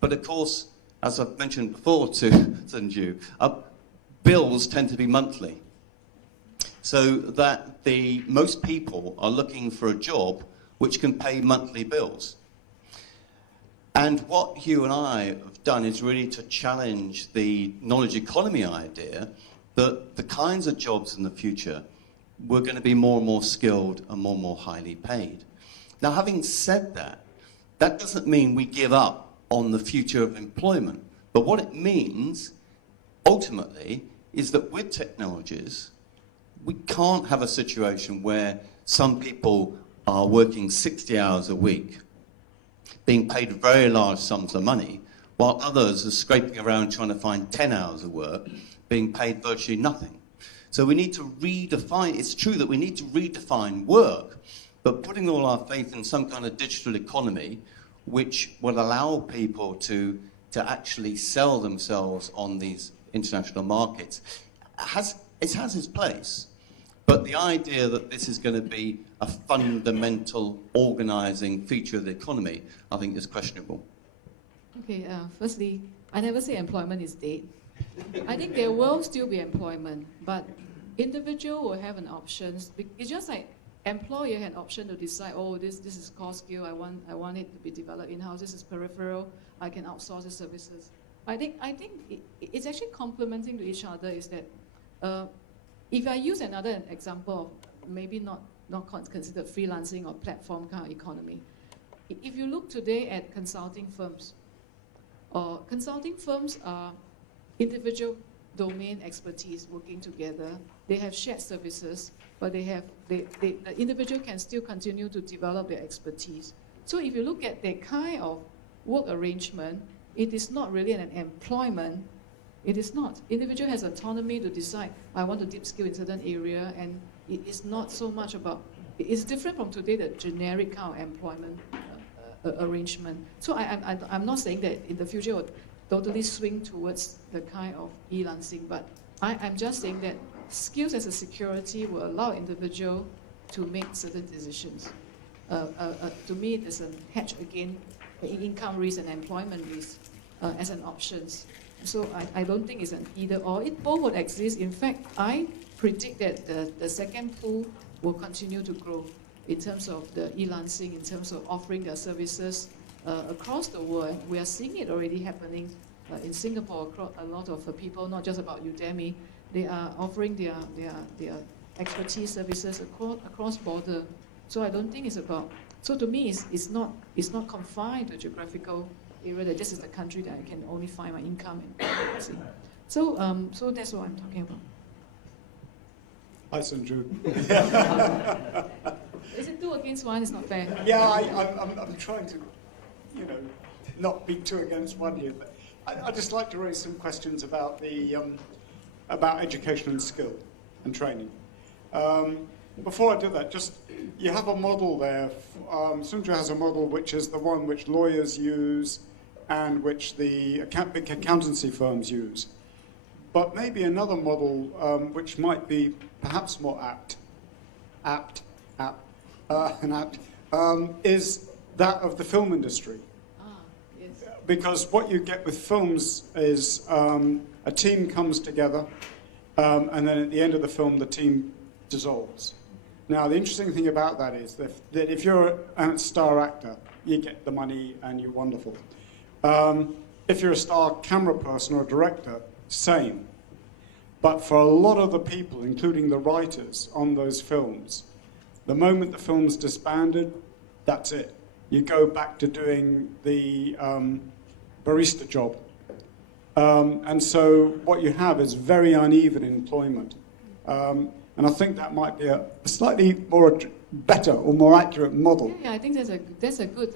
But of course, as I've mentioned before to Sanju, bills tend to be monthly. So that most people are looking for a job which can pay monthly bills. And what Hugh and I have done is really to challenge the knowledge economy idea that the kinds of jobs in the future were going to be more and more skilled and more highly paid. Now, having said that, that doesn't mean we give up on the future of employment. But what it means, ultimately, is that with technologies, we can't have a situation where some people are working 60 hours a week, being paid very large sums of money, while others are scraping around trying to find 10 hours of work, being paid virtually nothing. So we need to redefine, it's true that we need to redefine work, but putting all our faith in some kind of digital economy, which will allow people to actually sell themselves on these international markets, has its place. But the idea that this is going to be a fundamental organizing feature of the economy, I think is questionable. Okay, firstly, I never say employment is dead. I think there will still be employment, but individual will have an option. It's just like employer have an option to decide, oh, this is core skill, I want it to be developed in-house, this is peripheral, I can outsource the services. I think it's actually complementing to each other is that if I use another example of maybe not considered freelancing or platform kind of economy, if you look today at consulting firms are individual domain expertise working together. They have shared services, but the individual can still continue to develop their expertise. So if you look at that kind of work arrangement, it is not really an employment. It is not. Individual has autonomy to decide, I want to deep skill in certain area, and it is not so much about, it's different from today, the generic kind of employment arrangement. So I'm not saying that in the future it will totally swing towards the kind of e-lancing, but I'm just saying that skills as a security will allow individual to make certain decisions. To me, there's a hedge against income risk and employment risk as an options. So I don't think it's an either or. It both would exist. In fact, I predict that the second pool will continue to grow in terms of the e-lancing, in terms of offering their services across the world. We are seeing it already happening in Singapore. A lot of people, not just about Udemy, they are offering their expertise services across border. So I don't think it's about. So to me, it's not confined to geographical area that this is the country that I can only find my income in. So that's what I'm talking about. Hi, Sanju. Is it 2 against 1? It's not fair. Yeah, I'm trying to, not be 2 against 1 here. But I'd just like to raise some questions about about education and skill and training. Before I do that, you have a model there. Sanju has a model which is the one which lawyers use and which the big accountancy firms use. But maybe another model which might be perhaps more apt is that of the film industry. Yes. Because what you get with films is a team comes together, and then at the end of the film, the team dissolves. Now, the interesting thing about that is that if you're a star actor, you get the money and you're wonderful. If you're a star camera person or director, same. But for a lot of the people, including the writers on those films, the moment the film's disbanded, that's it. You go back to doing the barista job. And so what you have is very uneven employment. And I think that might be a slightly more better or more accurate model. Yeah, I think that's a good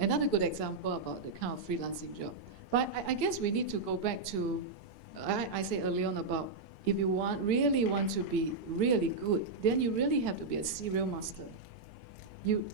another good example about the kind of freelancing job. But I guess we need to go back to I said earlier on about if you really want to be really good, then you really have to be a serial master.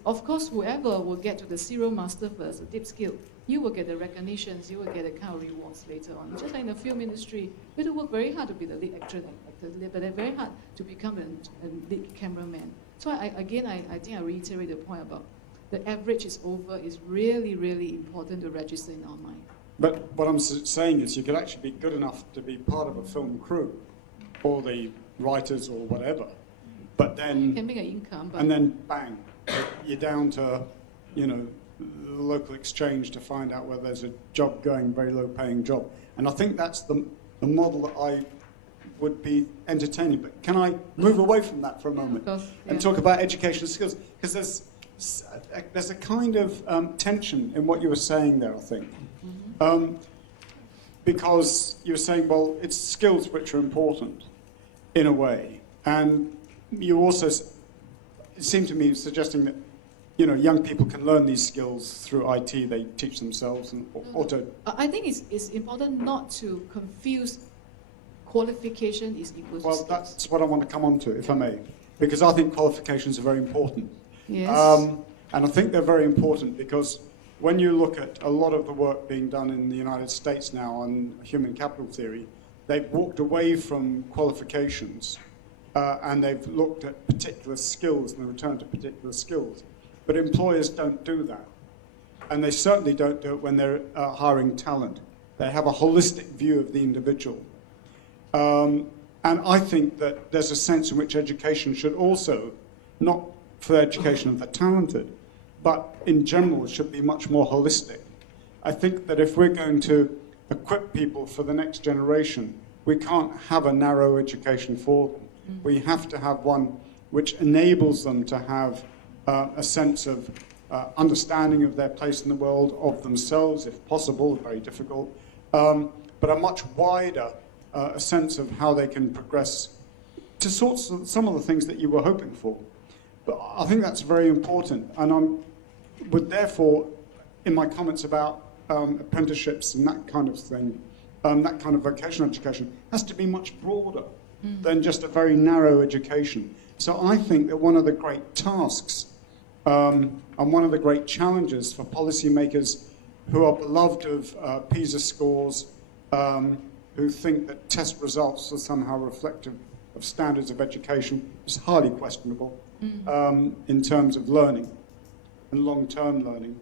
Of course, whoever will get to the serial master first, a deep skill, you will get the recognitions, you will get the kind of rewards later on. Just like in the film industry, you have to work very hard to be the lead actor, but they're very hard to become a lead cameraman. So I think I reiterate the point about the average is over is really, really important to register in our mind. But what I'm saying is you could actually be good enough to be part of a film crew, or the writers or whatever, but then... You can make an income, but... And then, bang, you're down to, you know, the local exchange to find out whether there's a job going, very low-paying job. And I think that's the model that I would be entertaining. But can I move away from that for a moment and talk about educational skills? Because there's a kind of tension in what you were saying there, I think. Because you were saying, well, it's skills which are important in a way. And you also, it seemed to me, suggesting that, you know, young people can learn these skills through IT. They teach themselves and auto. I think it's important not to confuse qualification is equal to Well, skills. that's what I want to come on to, if I may, because I think qualifications are very important. Yes. And I think they're very important because when you look at a lot of the work being done in the United States now on human capital theory, they've walked away from qualifications and they've looked at particular skills and they return to particular skills. But employers don't do that. And they certainly don't do it when they're hiring talent. They have a holistic view of the individual. And I think that there's a sense in which education should also, not for the education of the talented, but in general it should be much more holistic. I think that if we're going to equip people for the next generation, we can't have a narrow education for them. We have to have one which enables them to have a sense of understanding of their place in the world, of themselves, if possible, very difficult, but a much wider a sense of how they can progress to sorts of some of the things that you were hoping for. But I think that's very important, and I would therefore, in my comments about apprenticeships and that kind of thing, that kind of vocational education has to be much broader than just a very narrow education. So I think that one of the great tasks and one of the great challenges for policymakers who are beloved of PISA scores, who think that test results are somehow reflective of standards of education, is highly questionable in terms of learning and long-term learning.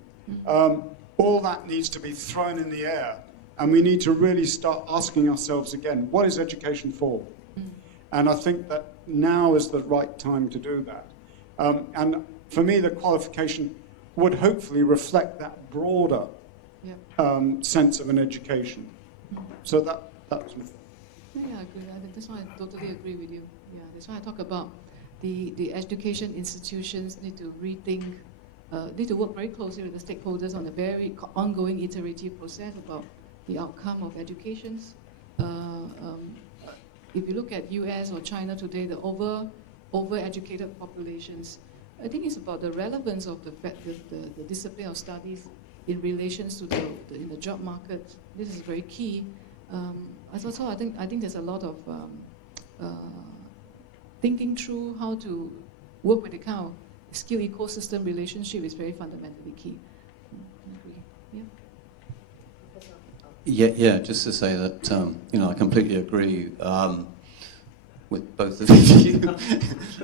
All that needs to be thrown in the air, and we need to really start asking ourselves again, what is education for? And I think that now is the right time to do that. And for me, the qualification would hopefully reflect that broader sense of an education. So that was my... Yeah, I agree. That's why I totally agree with you. Yeah, that's why I talk about the education institutions need to rethink, need to work very closely with the stakeholders on a very ongoing iterative process about the outcome of educations. If you look at US or China today, the over-educated populations, I think it's about the relevance of the discipline of studies in relations to in the job market. This is very key. Also, I think there's a lot of thinking through how to work with the kind of skill ecosystem relationship is very fundamentally key. I agree. Yeah. Yeah, just to say that, I completely agree with both of you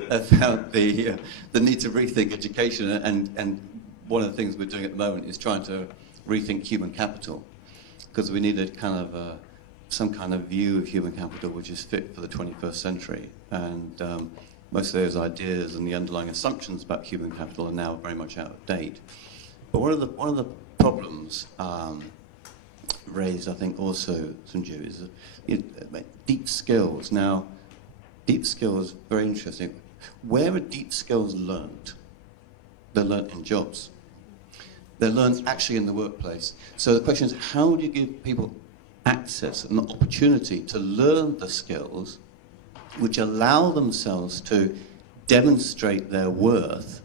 about the need to rethink education, and one of the things we're doing at the moment is trying to rethink human capital, because we need some kind of view of human capital which is fit for the 21st century, and most of those ideas and the underlying assumptions about human capital are now very much out of date. But one of the problems raised, I think, also, Sunju, is deep skills. Now, deep skills, very interesting. Where are deep skills learned? They're learned in jobs. They're learned actually in the workplace. So the question is, how do you give people access and opportunity to learn the skills which allow themselves to demonstrate their worth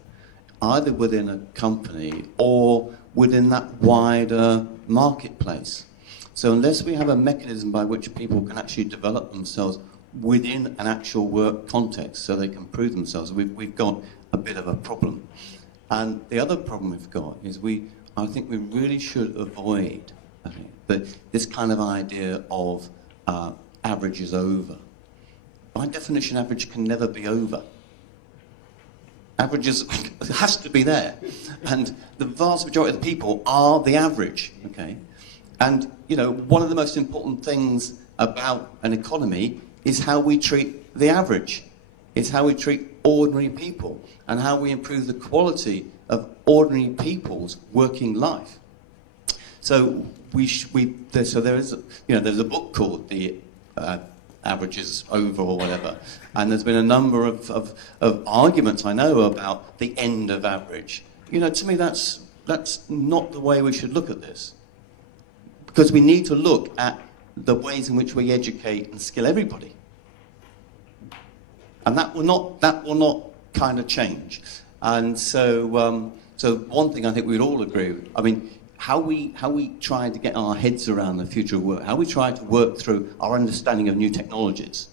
either within a company or within that wider marketplace? So unless we have a mechanism by which people can actually develop themselves within an actual work context so they can prove themselves, we've got a bit of a problem. And the other problem we've got is I think we really should avoid this kind of idea of average is over. By definition, average can never be over. Averages has to be there. And the vast majority of the people are the average, okay? And, you know, one of the most important things about an economy is how we treat the average. It's how we treat ordinary people and how we improve the quality of ordinary people's working life. So there is, you know, there's a book called The Averages Over or whatever, and there's been a number of arguments I know about the end of average. You know, to me that's not the way we should look at this, because we need to look at the ways in which we educate and skill everybody, and that will not kind of change. And so so one thing I think we'd all agree with, I mean, how we try to get our heads around the future of work, how we try to work through our understanding of new technologies.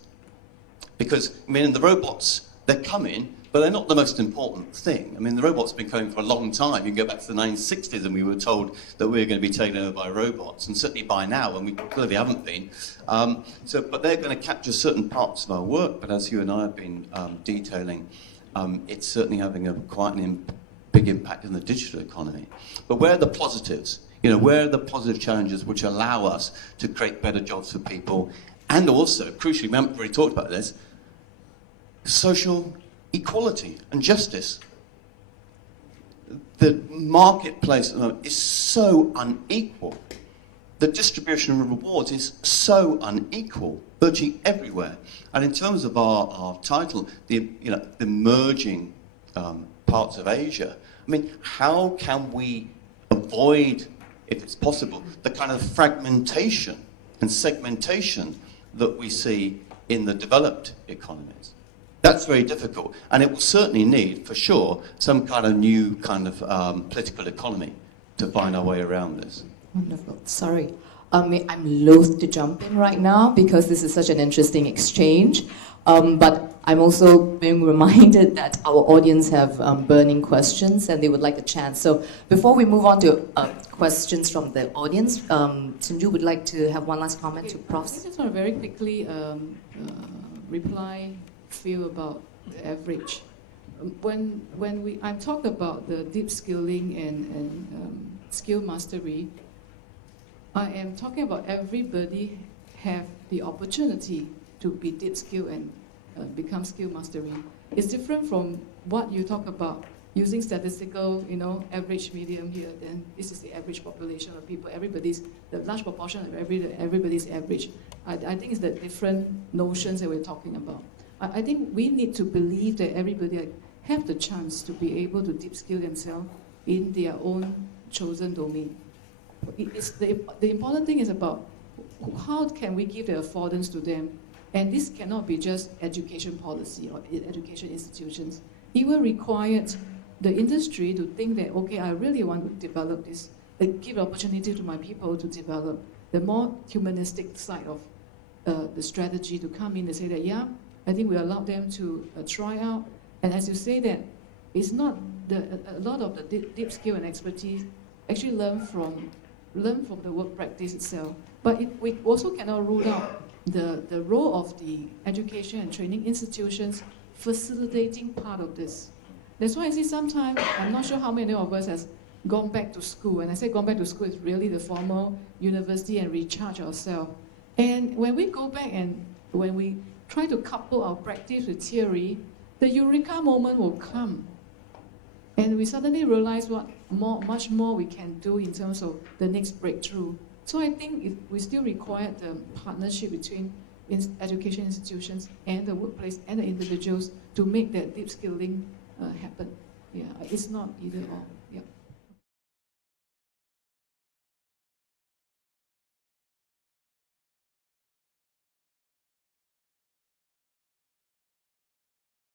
Because, I mean, the robots, they're coming, but they're not the most important thing. I mean, the robots have been coming for a long time. You can go back to the 1960s and we were told that we were going to be taken over by robots, and certainly by now, and we clearly haven't been. But they're going to capture certain parts of our work, but as you and I have been detailing, it's certainly having quite a big impact in the digital economy. But where are the positives? You know, where are the positive challenges which allow us to create better jobs for people? And also, crucially, we haven't really talked about this, social equality and justice. The marketplace at the moment is so unequal. The distribution of rewards is so unequal, virtually everywhere. And in terms of our title, the emerging parts of Asia, I mean, how can we avoid, if it's possible, the kind of fragmentation and segmentation that we see in the developed economies? That's very difficult, and it will certainly need, for sure, some kind of new kind of political economy to find our way around this. Wonderful. Sorry. I'm loath to jump in right now because this is such an interesting exchange. But I'm also being reminded that our audience have burning questions and they would like a chance. So before we move on to questions from the audience, Sinju would like to have one last comment to Prof. I just want to very quickly reply feel about the average. When I'm talking about the deep skilling and skill mastery, I am talking about everybody have the opportunity to be deep skill and become skill mastery. It's different from what you talk about using statistical, average, medium here. Then this is the average population of people. The large proportion of everybody's average. I think it's the different notions that we're talking about. I think we need to believe that everybody have the chance to be able to deep skill themselves in their own chosen domain. The important thing is about how can we give the affordance to them. And this cannot be just education policy or education institutions. It will require the industry to think that, okay, I really want to develop this, give opportunity to my people to develop the more humanistic side of the strategy to come in and say that, yeah, I think we allow them to try out. And as you say that, it's not a lot of the deep skill and expertise actually learn from the work practice itself. But we also cannot rule out the role of the education and training institutions facilitating part of this. That's why I see sometimes, I'm not sure how many of us has gone back to school. And I say gone back to school is really the formal university and recharge ourselves. And when we go back and when we try to couple our practice with theory, the eureka moment will come. And we suddenly realize much more we can do in terms of the next breakthrough. So I think we still require the partnership between education institutions and the workplace and the individuals to make that deep skilling happen. Yeah, it's not either or.